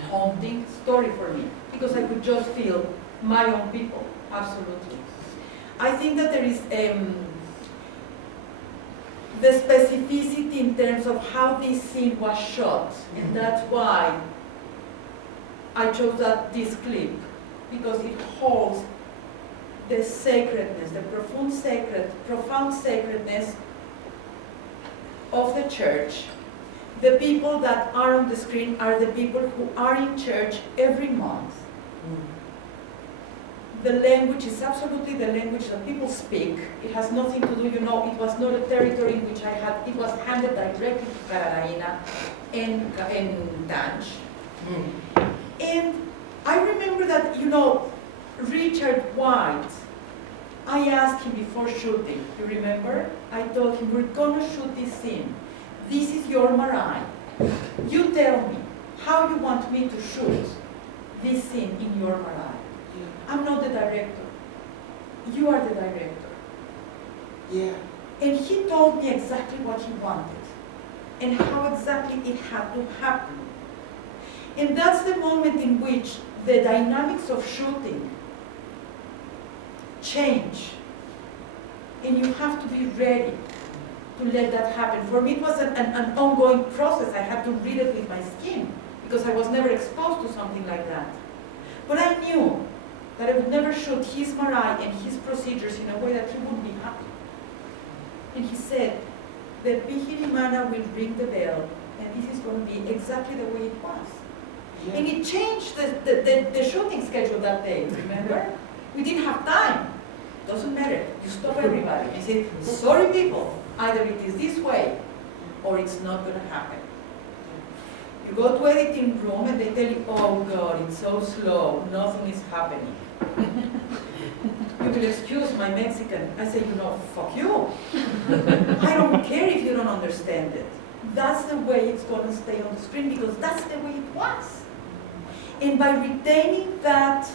Haunting story for me, because I could just feel my own people, absolutely. I think that there is the specificity in terms of how this scene was shot, and that's why I chose this clip, because it holds the sacredness, the profound sacredness of the church. The people that are on the screen are the people who are in church every month. The language is absolutely the language that people speak. It has nothing to do, it was not a territory in which it was handed directly to Kararaina and Tanj. And I remember that, Richard White, I asked him before shooting, you remember? I told him, we're gonna shoot this scene. This is your marae. You tell me how you want me to shoot this scene in your marae. I'm not the director. You are the director. Yeah. And he told me exactly what he wanted and how exactly it had to happen. And that's the moment in which the dynamics of shooting change. And you have to be ready to let that happen. For me, it was an ongoing process. I had to read it with my skin because I was never exposed to something like that. But I knew that I would never shoot his marae and his procedures in a way that he wouldn't be happy. And he said, the Pihirimana will ring the bell, and this is going to be exactly the way it was. Yeah. And it changed the shooting schedule that day, remember? We didn't have time. Doesn't matter. You stop everybody. You say, sorry people, either it is this way, or it's not going to happen. You go to editing room and they tell you, oh God, it's so slow, nothing is happening. You will excuse my Mexican. I say, fuck you. I don't care if you don't understand it. That's the way it's going to stay on the screen because that's the way it was. And by retaining that,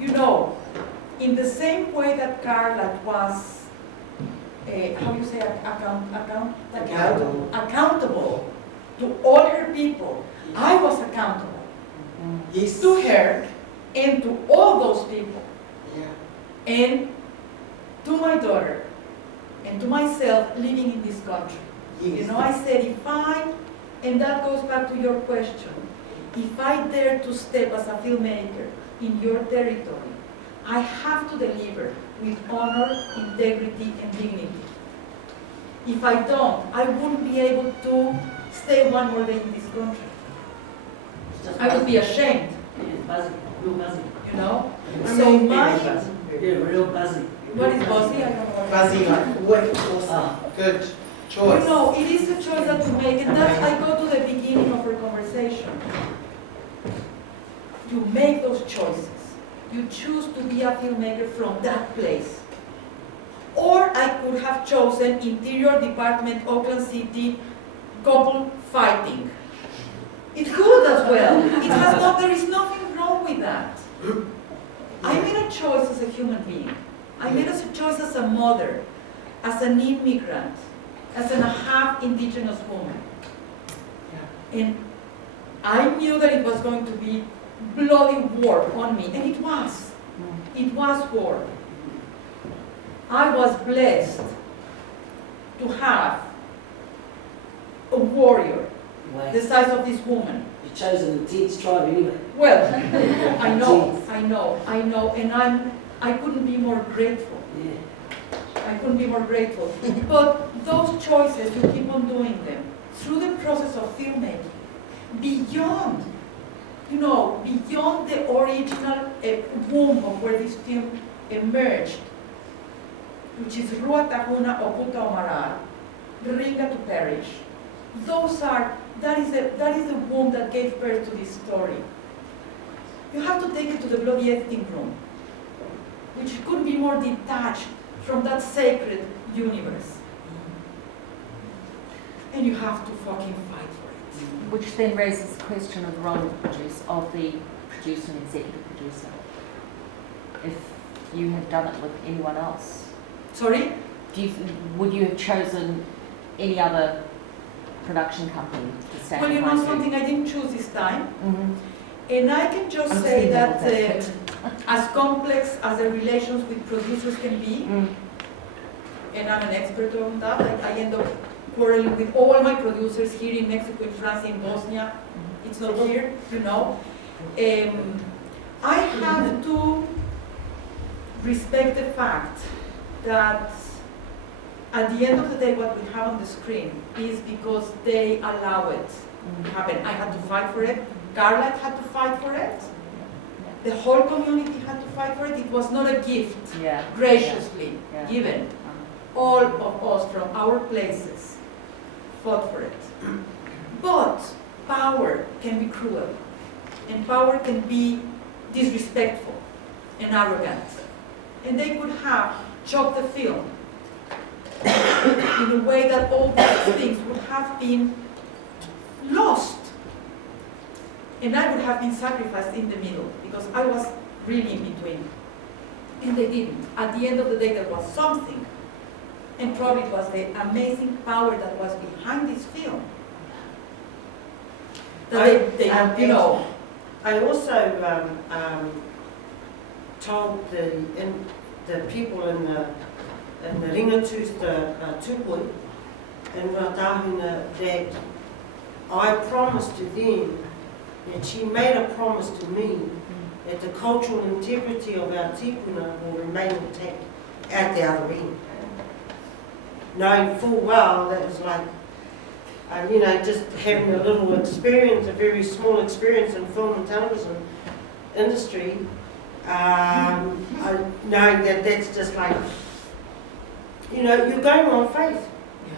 in the same way that Carla was, how you say, accountable to all her people, I was accountable to her and to all those people. Yeah. And to my daughter and to myself living in this country. Yes. I said, and that goes back to your question, if I dare to step as a filmmaker in your territory, I have to deliver with honor, integrity, and dignity. If I don't, I wouldn't be able to stay one more day in this country. I would be ashamed. Buzzy, real buzzy. So real buzzy. What is buzzy? I don't know. Buzzy, like, what? Awesome. Good choice. It is a choice that you make, and that's, I go to the beginning of our conversation. You make those choices. you choose to be a filmmaker from that place. Or I could have chosen Interior Department, Oakland City, couple fighting. It's good as well. There is nothing wrong with that. I made a choice as a human being. I made a choice as a mother, as an immigrant, as a half indigenous woman. And I knew that it was going to be bloody war on me, and it was. It was war. I was blessed to have a warrior the size of this woman. You've chosen the Teats tribe anyway. Well, I know, and I couldn't be more grateful. Yeah. I couldn't be more grateful. But those choices, you keep on doing them through the process of filmmaking, beyond the original womb of where this film emerged, which is Ruata Huna Oputa Omarar, Ringa to Perish. That is the womb that gave birth to this story. You have to take it to the bloody editing room, which couldn't be more detached from that sacred universe. And you have to fucking fight for it. Which then raises the question of the role of the producer and executive producer. If you had done it with anyone else, Sorry? would you have chosen any other production company to stand Well, you know behind something, I didn't choose this time. Mm-hmm. And I can just I'm say seeing that that. as complex as the relations with producers can be, and I'm an expert on that, I end up quarreling with all my producers here in Mexico, in France, in Bosnia. It's not here, you know. I have to respect the fact that at the end of the day, what we have on the screen is because they allow it to happen. I had to fight for it. Carla had to fight for it. The whole community had to fight for it. It was not a gift graciously given. All of us from our places fought for it. But power can be cruel, and power can be disrespectful and arrogant. And they could have chopped the film in a way that all these things would have been lost. And I would have been sacrificed in the middle, because I was really in between. And they didn't. At the end of the day, there was something. And probably it was the amazing power that was behind this film. That I also told the people in the Ringatus, the Tupui, in Ratahuna, that I promised to them, that she made a promise to me, that the cultural integrity of our tipuna will remain intact at the other end. Knowing full well that was like, just having a little experience, a very small experience in film and television industry, knowing that that's just like, you're going on faith,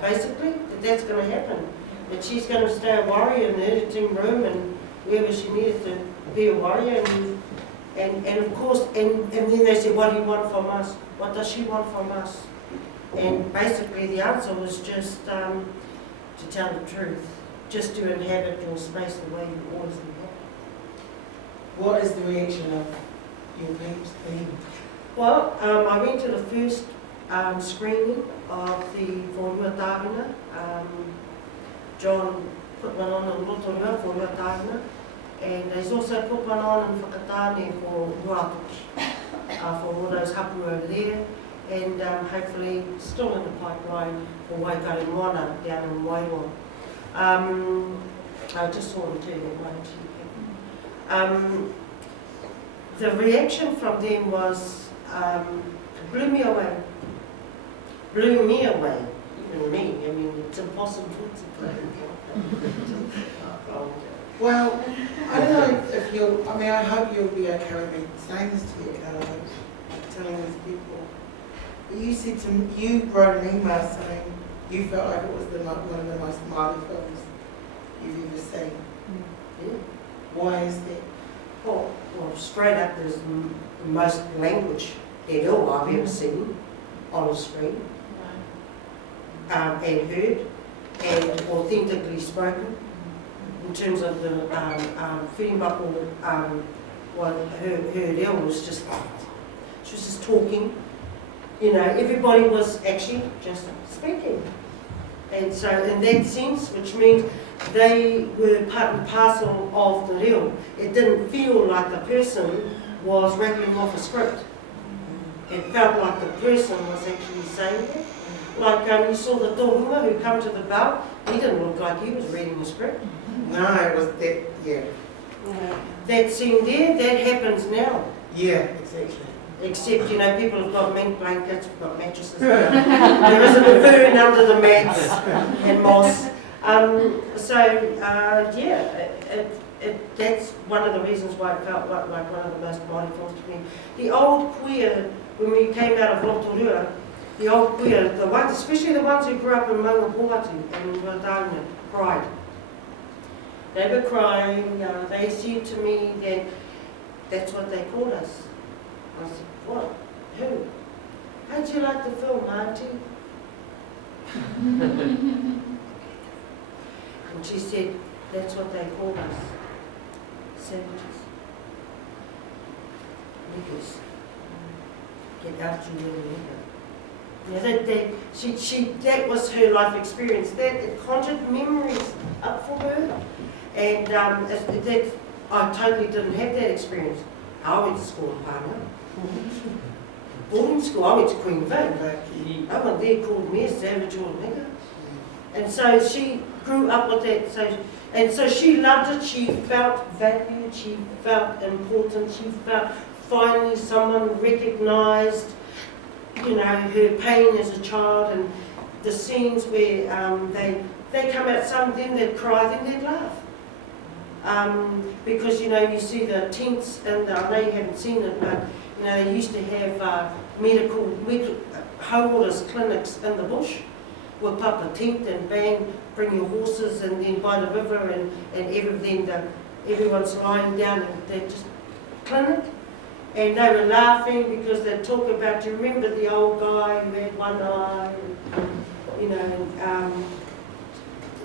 basically, that's going to happen. That she's going to stay a warrior in the editing room and wherever she needed to be a warrior. And of course, and then they said, what do you want from us? What does she want from us? And basically the answer was just to tell the truth, just to inhabit your space the way you always inhabit. What is the reaction of your team? Well, I went to the first screening of the Forua Tāhuna. John put one on in Rotorua, Forua Tāhuna, and he's also put one on in Whakatane for Ruatoki, for all those hapu over there, and hopefully still in the pipeline for Waikari Moana down in Wairoa. I just saw them too, the reaction from them was blew me away, even me. I mean, it's impossible to play. Well, I don't know if I hope you'll be okay with me saying this to you, Carla, telling these people. You said to me, you wrote an email saying you felt like it was one of the most mighty films you've ever seen. Yeah. Why is that? Well, straight up, there's the most language at all I've ever seen on a screen, and heard, and authentically spoken. In terms of the whenmako, her reo was just, she was just talking. You know, everybody was actually just speaking. And so in that sense, which means they were part and parcel of the reo. It didn't feel like the person was rattling off a script. It felt like the person was actually saying it. Like you saw the tohunga who come to the bell, he didn't look like he was reading a script. No, it was that, yeah. That scene there, that happens now. Yeah, exactly. Except, you know, people have got mink blankets, we've got mattresses. There isn't a fern under the mats and moss. That's one of the reasons why it felt like one of the most Māori films to me. The old queer, when we came out of Rotorua, the old queer, the ones, especially the ones who grew up in Maunga Pohatu and Rotberg, cried. They were crying. They said to me that that's what they called us. I said, what? Who? How'd you like the film, Auntie? And she said, that's what they called us. Savages. Niggers. Get out to your nigger. That was her life experience. That it conjured memories up for her. And I totally didn't have that experience. I went to school in Parma. Boarding school, I went to Queen Vic. No one there called me a savage or a nigger. And so she grew up with that. So she loved it. She felt valued. She felt important. She felt finally someone recognised, you know, her pain as a child, and the scenes where they come out, some of them they'd cry, then they'd laugh. Because, you know, you see the tents, and I know you haven't seen it, but, you know, they used to have medical holders clinics in the bush. Whip up a tent and bang, bring your horses, and then by the river, and everyone's lying down, and they're just clinic. And they were laughing because they'd talk about, do you remember the old guy who had one eye? And, you know,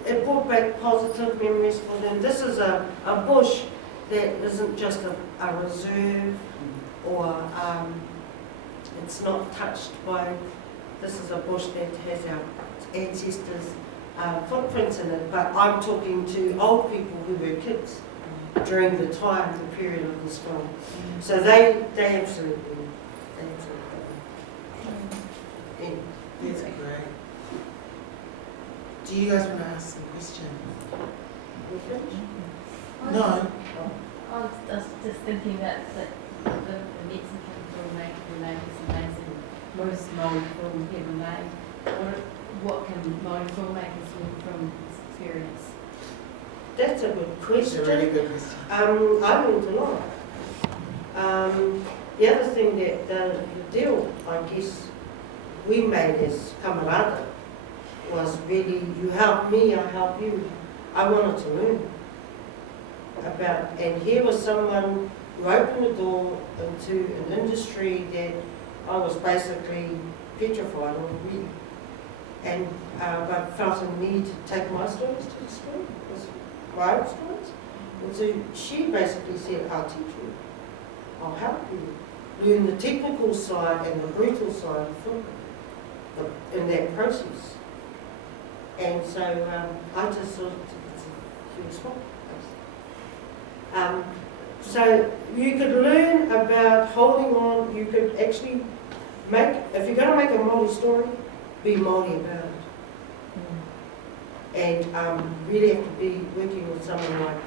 it brought back positive memories for them. This is a bush that isn't just a reserve, or it's not touched by, this is a bush that has our ancestors' footprints in it, but I'm talking to old people who were kids during the period of this film. So they absolutely. Yeah. That's great. Do you guys want to ask some questions? You finished? No. I was just thinking that the Mexican filmmaker name is amazing. Most Māori film ever made. What can Māori filmmakers learn from this experience? That's a good question. That's a really good question. I learned a lot. The other thing that the deal, I guess, we made as camarada was really, you help me, I help you. I wanted to learn about, and here was someone who opened the door into an industry that I was basically petrified of reading, and but felt a need to take my stories to the school, my own stories. And so she basically said, I'll teach you, I'll help you learn the technical side and the brutal side of film in that process. And so I just thought it's a huge spot. So you could learn about holding on, you could actually make, if you're going to make a Māori story, be Māori about it. And really have to be working with someone like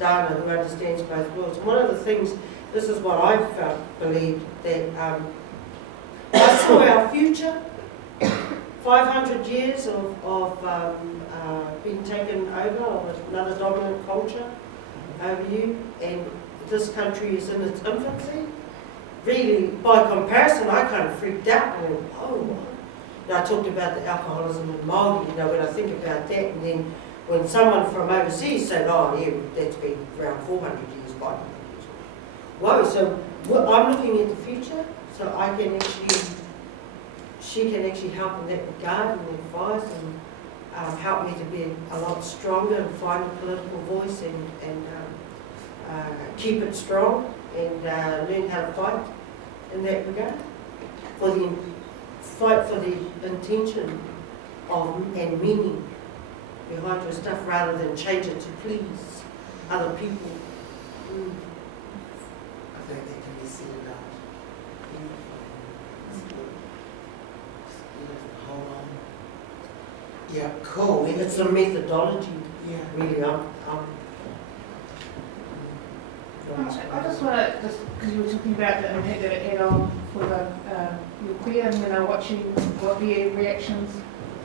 Dana who understands both worlds. One of the things, this is what I believed, that I saw our future, 500 years of being taken over of another dominant culture over you, and this country is in its infancy. Really, by comparison, I kind of freaked out and went, oh, and I talked about the alcoholism in Māori, you know, when I think about that, and then when someone from overseas said, oh, yeah, that's been around 400 years, 500 years. whoa, so I'm looking at the future, so I can actually, she can actually help in that regard and advise and help me to be a lot stronger and find a political voice and keep it strong and learn how to fight in that regard. Fight for the intention of and meaning behind your stuff rather than change it to please other people. I think they can be seated out. Hold on. Yeah, cool. And It's a methodology, yeah. really. I just want to, because you were talking about the impact that it had on for your queer, and when I watching what the reactions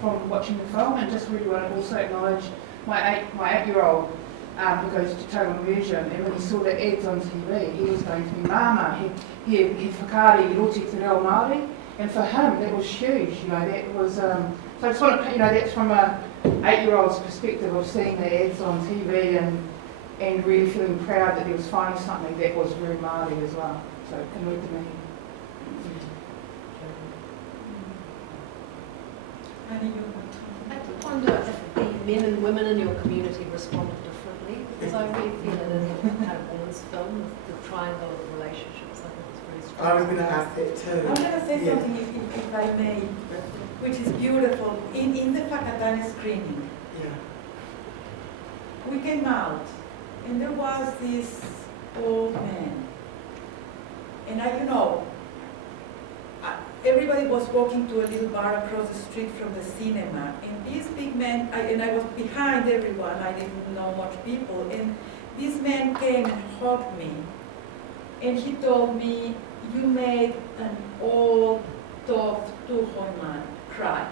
from watching the film, and just really want to also acknowledge my eight-year-old who goes to total immersion, and when he saw the ads on TV, he was going to be mama, he whakaari roti te reo Māori, and for him that was huge, you know, that was, so I just want to, you know, that's from a 8-year-old's perspective of seeing the ads on TV and really feeling proud that he was finding something that was very Māori as well. So it can work to me. I think you I did wonder if the men and women in your community responded differently, because I really feel it is a kind of woman's film, the triangle of relationships. I think it's very strong. I was going to ask that too. I'm going to say Yeah. something, if I may, which is beautiful. In the Whakatane screening, Yeah. we came out, and there was this old man. And everybody was walking to a little bar across the street from the cinema. And this big man, and I was behind everyone, I didn't know much people. And this man came and hugged me. And he told me, you made an old, tough Tuhoi man cry.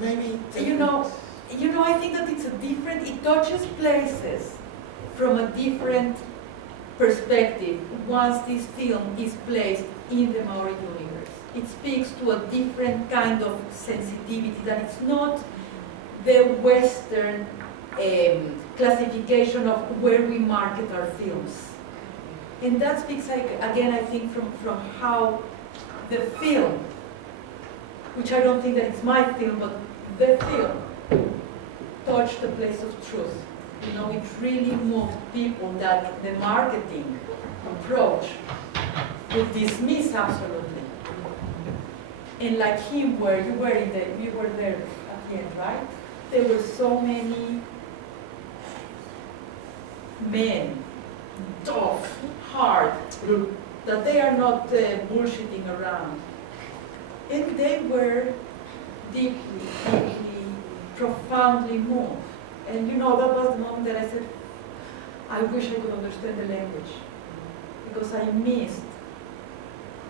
Maybe. I think that it touches places from a different perspective once this film is placed in the Maori universe. It speaks to a different kind of sensitivity, that it's not the Western classification of where we market our films. And that speaks, again, I think, from how the film, which I don't think that it's my film, but the film touched the place of truth. It really moved people that the marketing approach would dismiss absolutely. And like him, where you were there at the end, right? There were so many men, tough, hard, that they are not bullshitting around. And they were deeply, profoundly moved. And that was the moment that I said, I wish I could understand the language, because I missed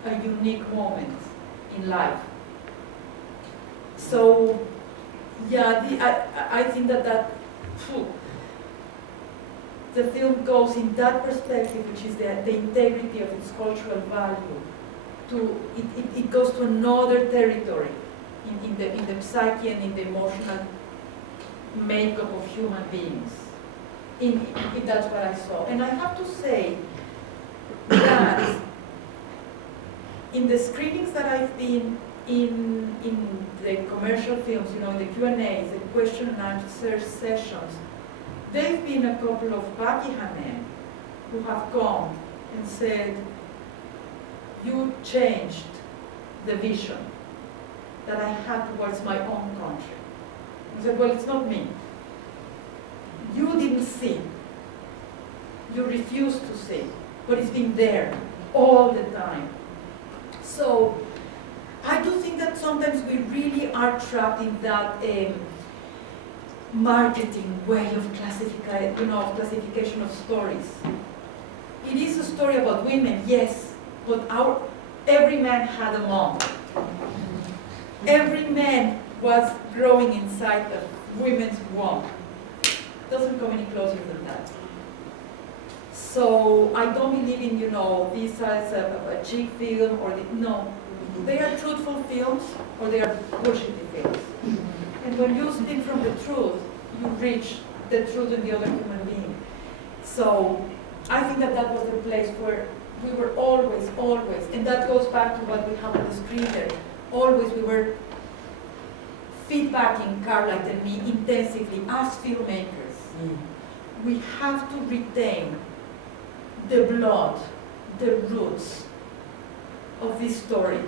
a unique moment in life. So, yeah, I think that the film goes in that perspective, which is the integrity of its cultural value. It goes to another territory in the psyche and in the emotional makeup of human beings. That's what I saw. And I have to say that in the screenings that I've been in the commercial films, in the Q&As, the question and answer sessions, there have been a couple of Pakihanen who have come and said, you changed the vision that I had towards my own country. I said, well, it's not me. You didn't see. You refused to see. But it's been there all the time. So I do think that sometimes we really are trapped in that marketing way of classification of stories. It is a story about women, yes, but every man had a mom. Every man was growing inside a women's womb. Doesn't come any closer than that. So I don't believe in, this as a cheap film no. They are truthful films or they are bullshitty films. And when you speak from the truth, you reach the truth in the other human being. So I think that was the place where we were always, and that goes back to what we have on the screen there. Always we were feedbacking Carla and me intensively as filmmakers. We have to retain the blood, the roots of this story.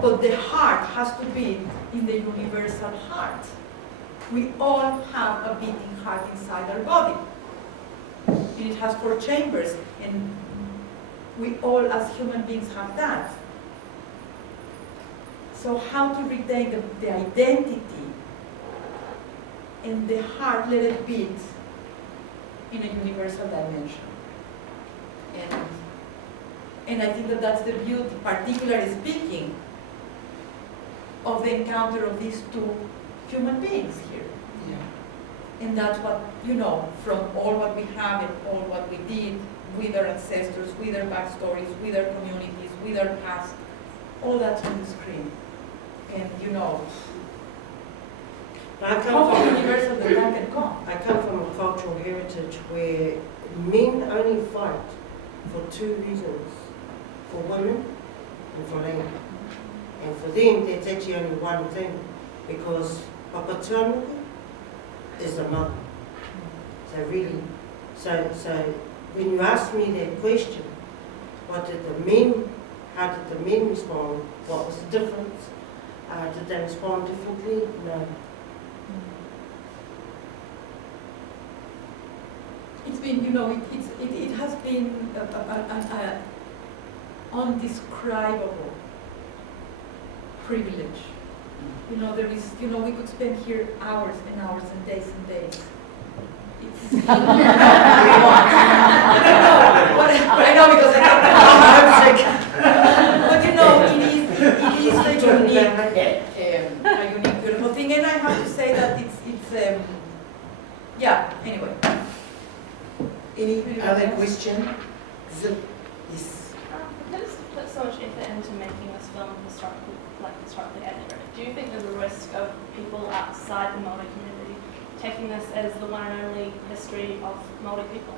But the heart has to be in the universal heart. We all have a beating heart inside our body. And it has 4 chambers, and we all as human beings have that. So how to retain the identity and the heart, let it beat in a universal dimension. And I think that that's the beauty, particularly speaking, of the encounter of these 2 human beings here. Yeah. And that's what, from all what we have and all what we did with our ancestors, with our backstories, with our communities, with our past, all that's on the screen. And how universal the time can come. I come from a cultural heritage where men only fight for 2 reasons, for women and for land. And for them, that's actually only one thing, because Papatūānuku is the mother. So really, so when you ask me that question, how did the men respond? What was the difference? Did they respond differently? No. It's been, it has been an undescribable privilege. There is, we could spend here hours and hours and days and days. It's I know because I can't. But it is a unique, beautiful thing, and I have to say that it's yeah. Anyway. Any other question? Yes. Because you put so much effort into making this film historically accurate, do you think there's a risk of people outside the Māori community taking this as the one and only history of Māori people?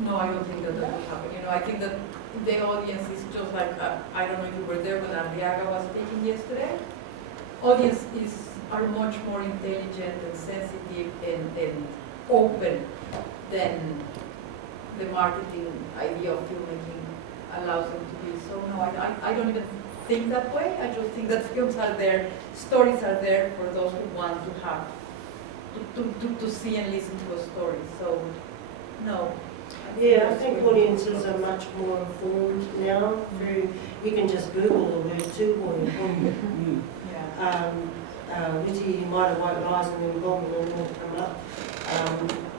No, I don't think that will happen. I think that the audience is just like, I don't know if you were there when Arriaga was speaking yesterday. Audiences are much more intelligent and sensitive and open than the marketing idea of filmmaking allows them to be. So no, I don't even think that way. I just think that films are there, stories are there for those who want to have, to see and listen to a story. So no. Yeah, I think audiences are much more informed now. You can just Google the word tūhoe. Witi might have white lies and then wrong and then it'll come up.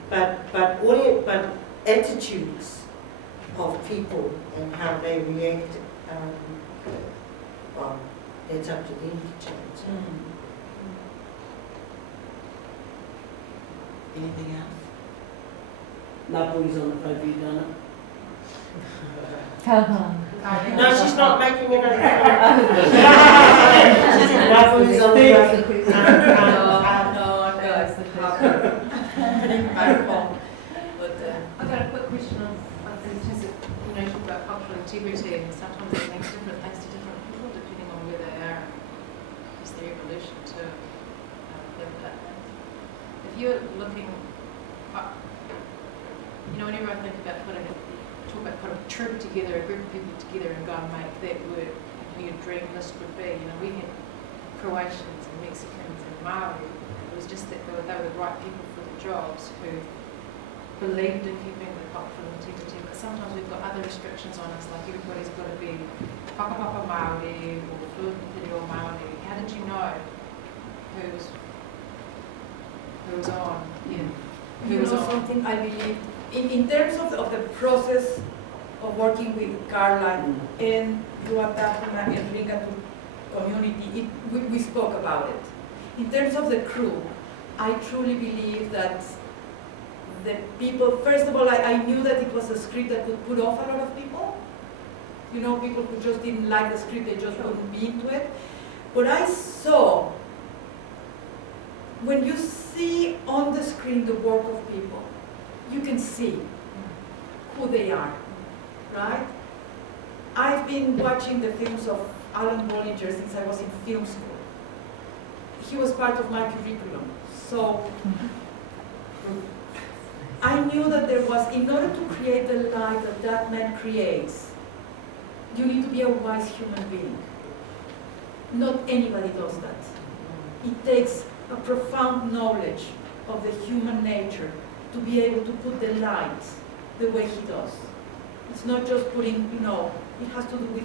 But attitudes of people and how they react, well, that's up to them to change. Anything else? Napoli's on the phone, have you done it? No, she's not making it up. Napoli's on the phone. No, guys, I've got a quick question in terms of, you talk about cultural integrity, and sometimes it makes different things to different people depending on where they are. It's their evolution to live that. If you're looking, whenever I think about talk about putting a troop together, a group of people together and go and make that work, who your dream list would be. We had Croatians and Mexicans and Maori. It was just that they were the right people for the jobs who believed in keeping the cultural integrity, but sometimes we've got other restrictions on us, like everybody's got to be whakapapa Māori or fluent in Te Reo Māori. How did you know who was on? Yeah. Who was on? Something I believe, in terms of the process of working with Carla and Tuakiri and Ringatu community, we spoke about it. In terms of the crew, I truly believe that the people, first of all, I knew that it was a script that could put off a lot of people. People who just didn't like the script, they just wouldn't be into it. But I saw when you see on the screen the work of people, you can see who they are, right? I've been watching the films of Alan Bollinger since I was in film school. He was part of my curriculum. So I knew that there was, in order to create the life that that man creates, you need to be a wise human being. Not anybody does that. It takes a profound knowledge of the human nature to be able to put the light the way he does. It's not just putting, it has to do with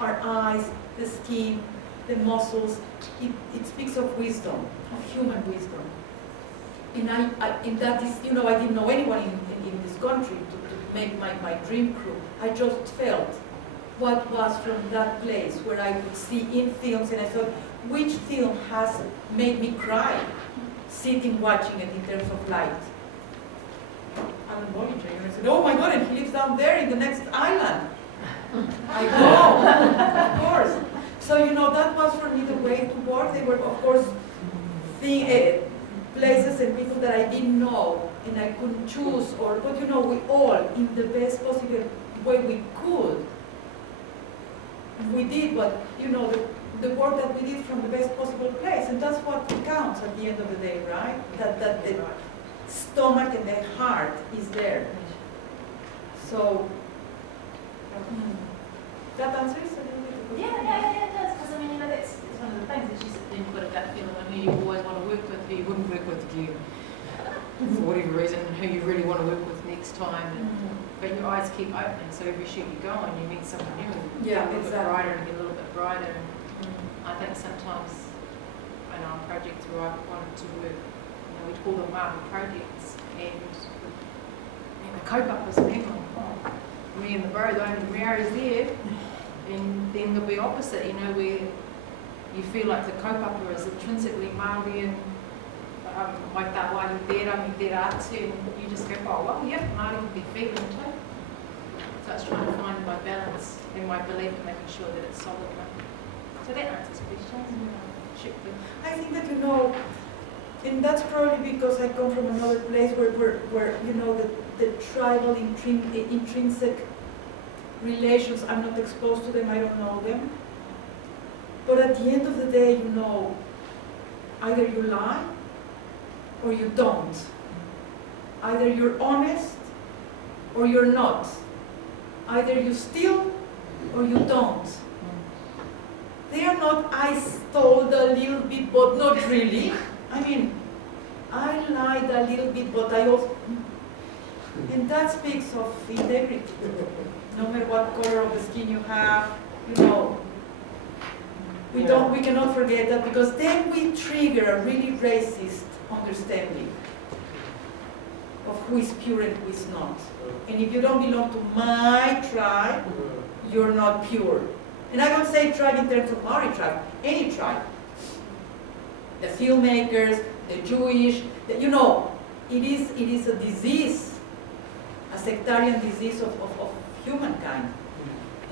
our eyes, the skin, the muscles. It speaks of wisdom, of human wisdom. And and that is, I didn't know anyone in this country to make my dream crew. I just felt what was from that place where I would see in films, and I thought, which film has made me cry sitting watching it in terms of light? Alan Bollinger, and I said, oh my God, and he lives down there in the next island. I go, of course. So, that was for me the way to work. They were, of course, places and people that I didn't know, and I couldn't choose, but we all, in the best possible way we could, we did what, the work that we did from the best possible place, and that's what counts at the end of the day, right? That the stomach and the heart is there. So, that answers a little bit? Yeah, it does. Because it's one of the things that you sit there and you've got a gut feeling on who you always want to work with, who you wouldn't work with if you, for whatever reason, and who you really want to work with next time. But your eyes keep opening, so every shoot you go on, you meet someone new. Yeah, a little exactly. bit brighter and get a little bit brighter. I think sometimes, I know on projects where I've wanted to work, we call them Māori projects, and the kaupapa people, me and the bro, the only Maori's there, and then there'll be opposite, where you feel like the kaupapa is intrinsically Māori and mai tā wāhi tērā, me tērā atu, and you just go, oh, well, yeah, Māori would be feeling too. So it's trying to find my balance and my belief and making sure that it's solid enough. So that answers questions. I think that, and that's probably because I come from another place where the tribal intrinsic relations, I'm not exposed to them, I don't know them. But at the end of the day, either you lie or you don't. Either you're honest or you're not. Either you steal or you don't. They are not, I stole a little bit, but not really. I lied a little bit, but I also, and that speaks of integrity. No matter what color of the skin you have, we cannot forget that, because then we trigger a really racist understanding of who is pure and who is not. And if you don't belong to my tribe, you're not pure. And I don't say tribe in terms of Maori tribe, any tribe. The filmmakers, the Jewish, it is a disease, a sectarian disease of humankind.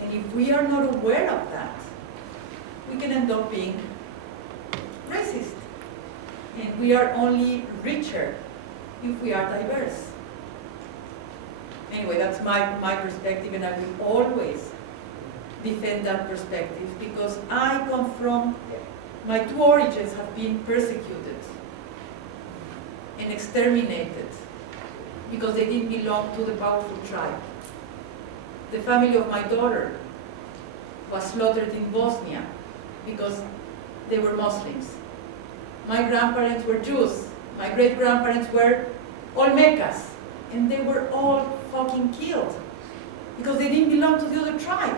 And if we are not aware of that, we can end up being racist. And we are only richer if we are diverse. Anyway, that's my perspective, and I will always defend that perspective, because I come from, my two origins have been persecuted and exterminated because they didn't belong to the powerful tribe. The family of my daughter was slaughtered in Bosnia because they were Muslims. My grandparents were Jews. My great-grandparents were Olmecas, and they were all fucking killed because they didn't belong to the other tribe.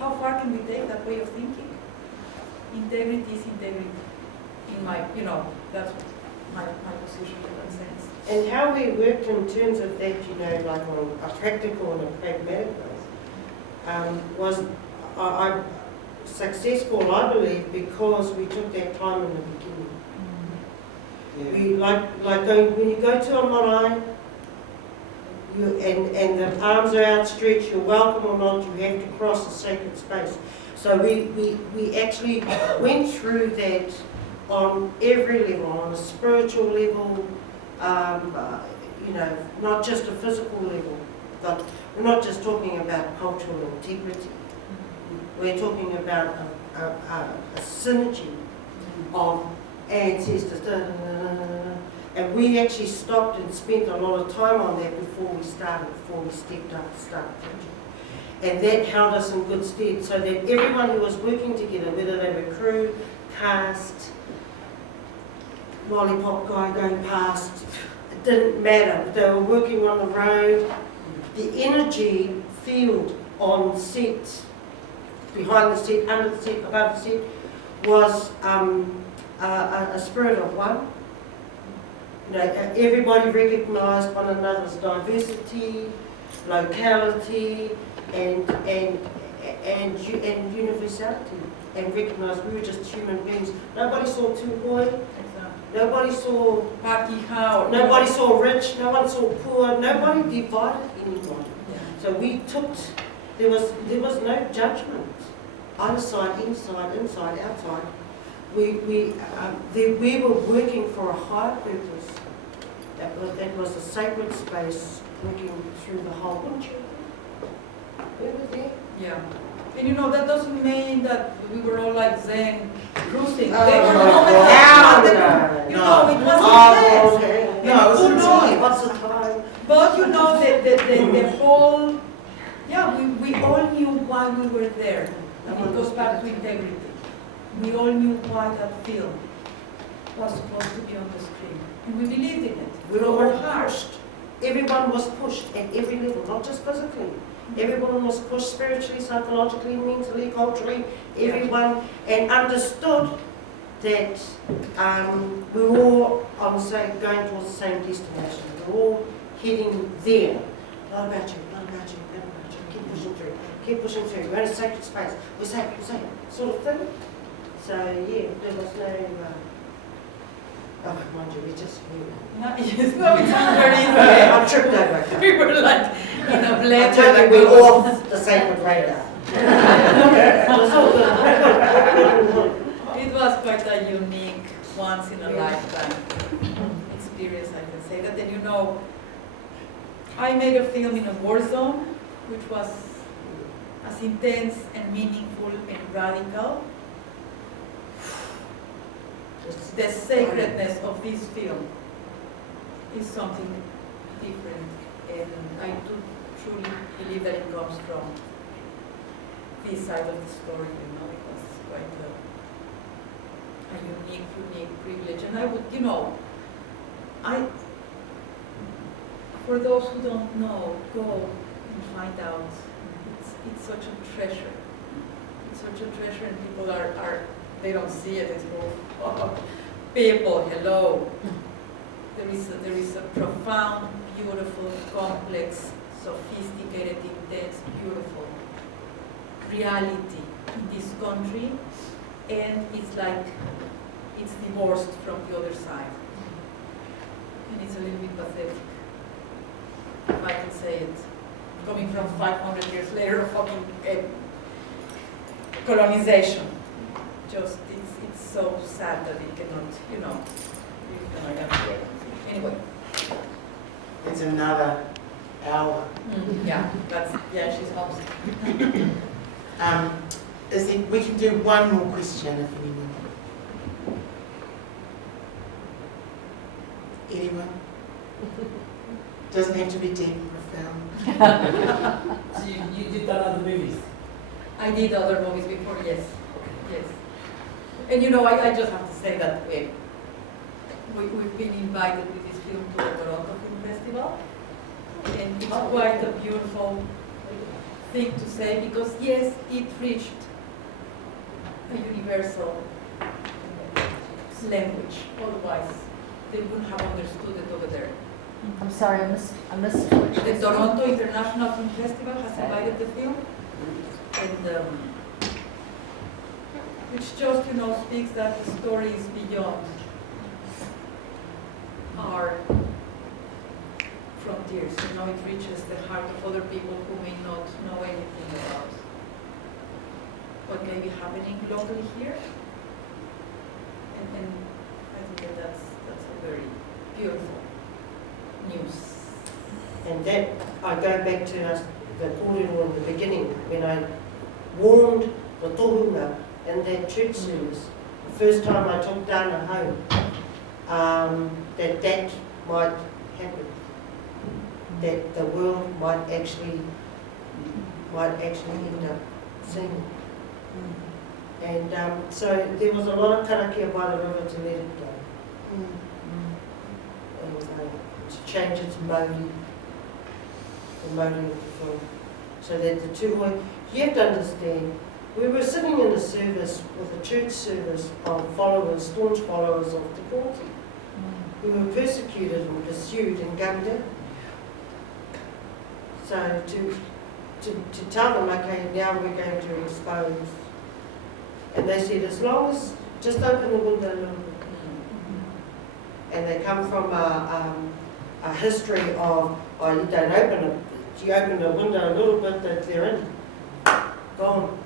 How far can we take that way of thinking? Integrity is integrity. In my, that's my position in that sense. And how we worked in terms of that, like on a practical and a pragmatic base, was successful, I believe, because we took that time in the beginning. We like going, when you go to a marae, and the arms are outstretched, you're welcome or not, you have to cross a sacred space. So we actually went through that on every level, on a spiritual level, you know, not just a physical level, but we're not just talking about cultural integrity. We're talking about a synergy of ancestors, and we actually stopped and spent a lot of time on that before we stepped up to start the project. And that held us in good stead, so that everyone who was working together, whether they were crew, cast, lollipop guy going past, it didn't matter. They were working on the road. The energy field on set, behind the set, under the set, above the set, was a spirit of one. You know, everybody recognised one another's diversity, locality, and universality, and recognised we were just human beings. Nobody saw Tuakiri, nobody saw Rangihau. nobody saw rich, no one saw poor, nobody divided anyone. So we took, there was no judgment. Either side, inside, outside. We were working for a higher purpose. That was a sacred space working through the whole country. We were there. Yeah. And you know, that doesn't mean that we were all like Zen cruising. Oh, They were no. moments that, you know, it wasn't intense. No, it was Who knows? intense. What's the time? But you know, the whole, yeah, we all knew why we were there. And it goes back to integrity. We all knew why that film was supposed to be on the screen. And we believed in it. We were all hard. pushed. Everyone was pushed at every level, not just physically. Everyone was pushed spiritually, psychologically, mentally, culturally, everyone, and understood that we were all, I would say, going towards the same destination. We were all heading there. Not about you, not about you, not about you. Keep pushing through, keep pushing through. We're in a sacred space. We're safe, sort of thing. So, yeah, there was no... oh, mind you, we just knew. Yes, well, it's not very easy. I tripped over. We were like in a I blender. tell that you, we're goes- off the sacred radar. It was all good. It was quite a unique, once in a lifetime experience, I can say that. And you know, I made a film in a war zone, which was as intense and meaningful and radical. The sacredness of this film is something different, and I do truly believe that it comes from this side of the story, you know. It was quite a unique privilege. And I would, you know, for those who don't know, go and find out. It's such a treasure. It's such a treasure, and people are they don't see it. It's more, oh, people, hello. There is a profound, beautiful, complex, sophisticated, intense, beautiful reality in this country, and it's like it's divorced from the other side, and it's a little bit pathetic, if I can say it, coming from 500 years later of fucking colonization. Just it's so sad that it cannot, you know, anyway. It's another hour. Yeah, she's homesick. We can do one more question if anyone. Anyone? Doesn't have to be deep and profound. So you did that other movies? I did other movies before, yes. Yes. And you know, I just have to say that we've been invited with this film to the Toronto Film Festival. And it's quite a beautiful thing to say because, yes, it reached a universal language. Otherwise, they wouldn't have understood it over there. I'm sorry, I missed The Toronto International Film Festival has invited the film. And which just, you know, speaks that the story is beyond our frontiers. You know, it reaches the heart of other people who may not know anything about what may be happening locally here. And think that's a very beautiful news. And that, I go back to us, the kōrero in the beginning, when I warned the tohunga in that church service, the first time I took Dana home, that might happen, that the world might actually end up seeing. And so there was a lot of karakia by the river to let it go. And to change its mode, the mode of the film. So that the two were, you have to understand, we were sitting in a service with a church service of followers, staunch followers of Te Kooti, who were persecuted and pursued and gunned down. So to tell them, okay, now we're going to expose. And they said, as long as, just open the window a little bit. And they come from a history of, oh, you don't open it, you open the window a little bit, that they're in, gone.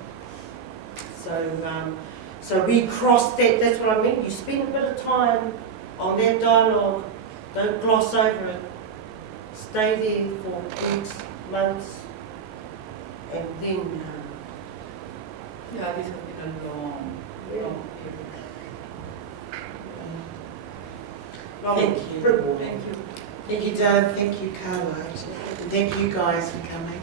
So we crossed that, that's what I mean, you spend a bit of time on that dialogue, don't gloss over it, stay there for weeks, months, and then Yeah, this has been a long period. Thank you. reward. Thank you. Thank you, Dad. Thank you, Carla. And thank you guys for coming.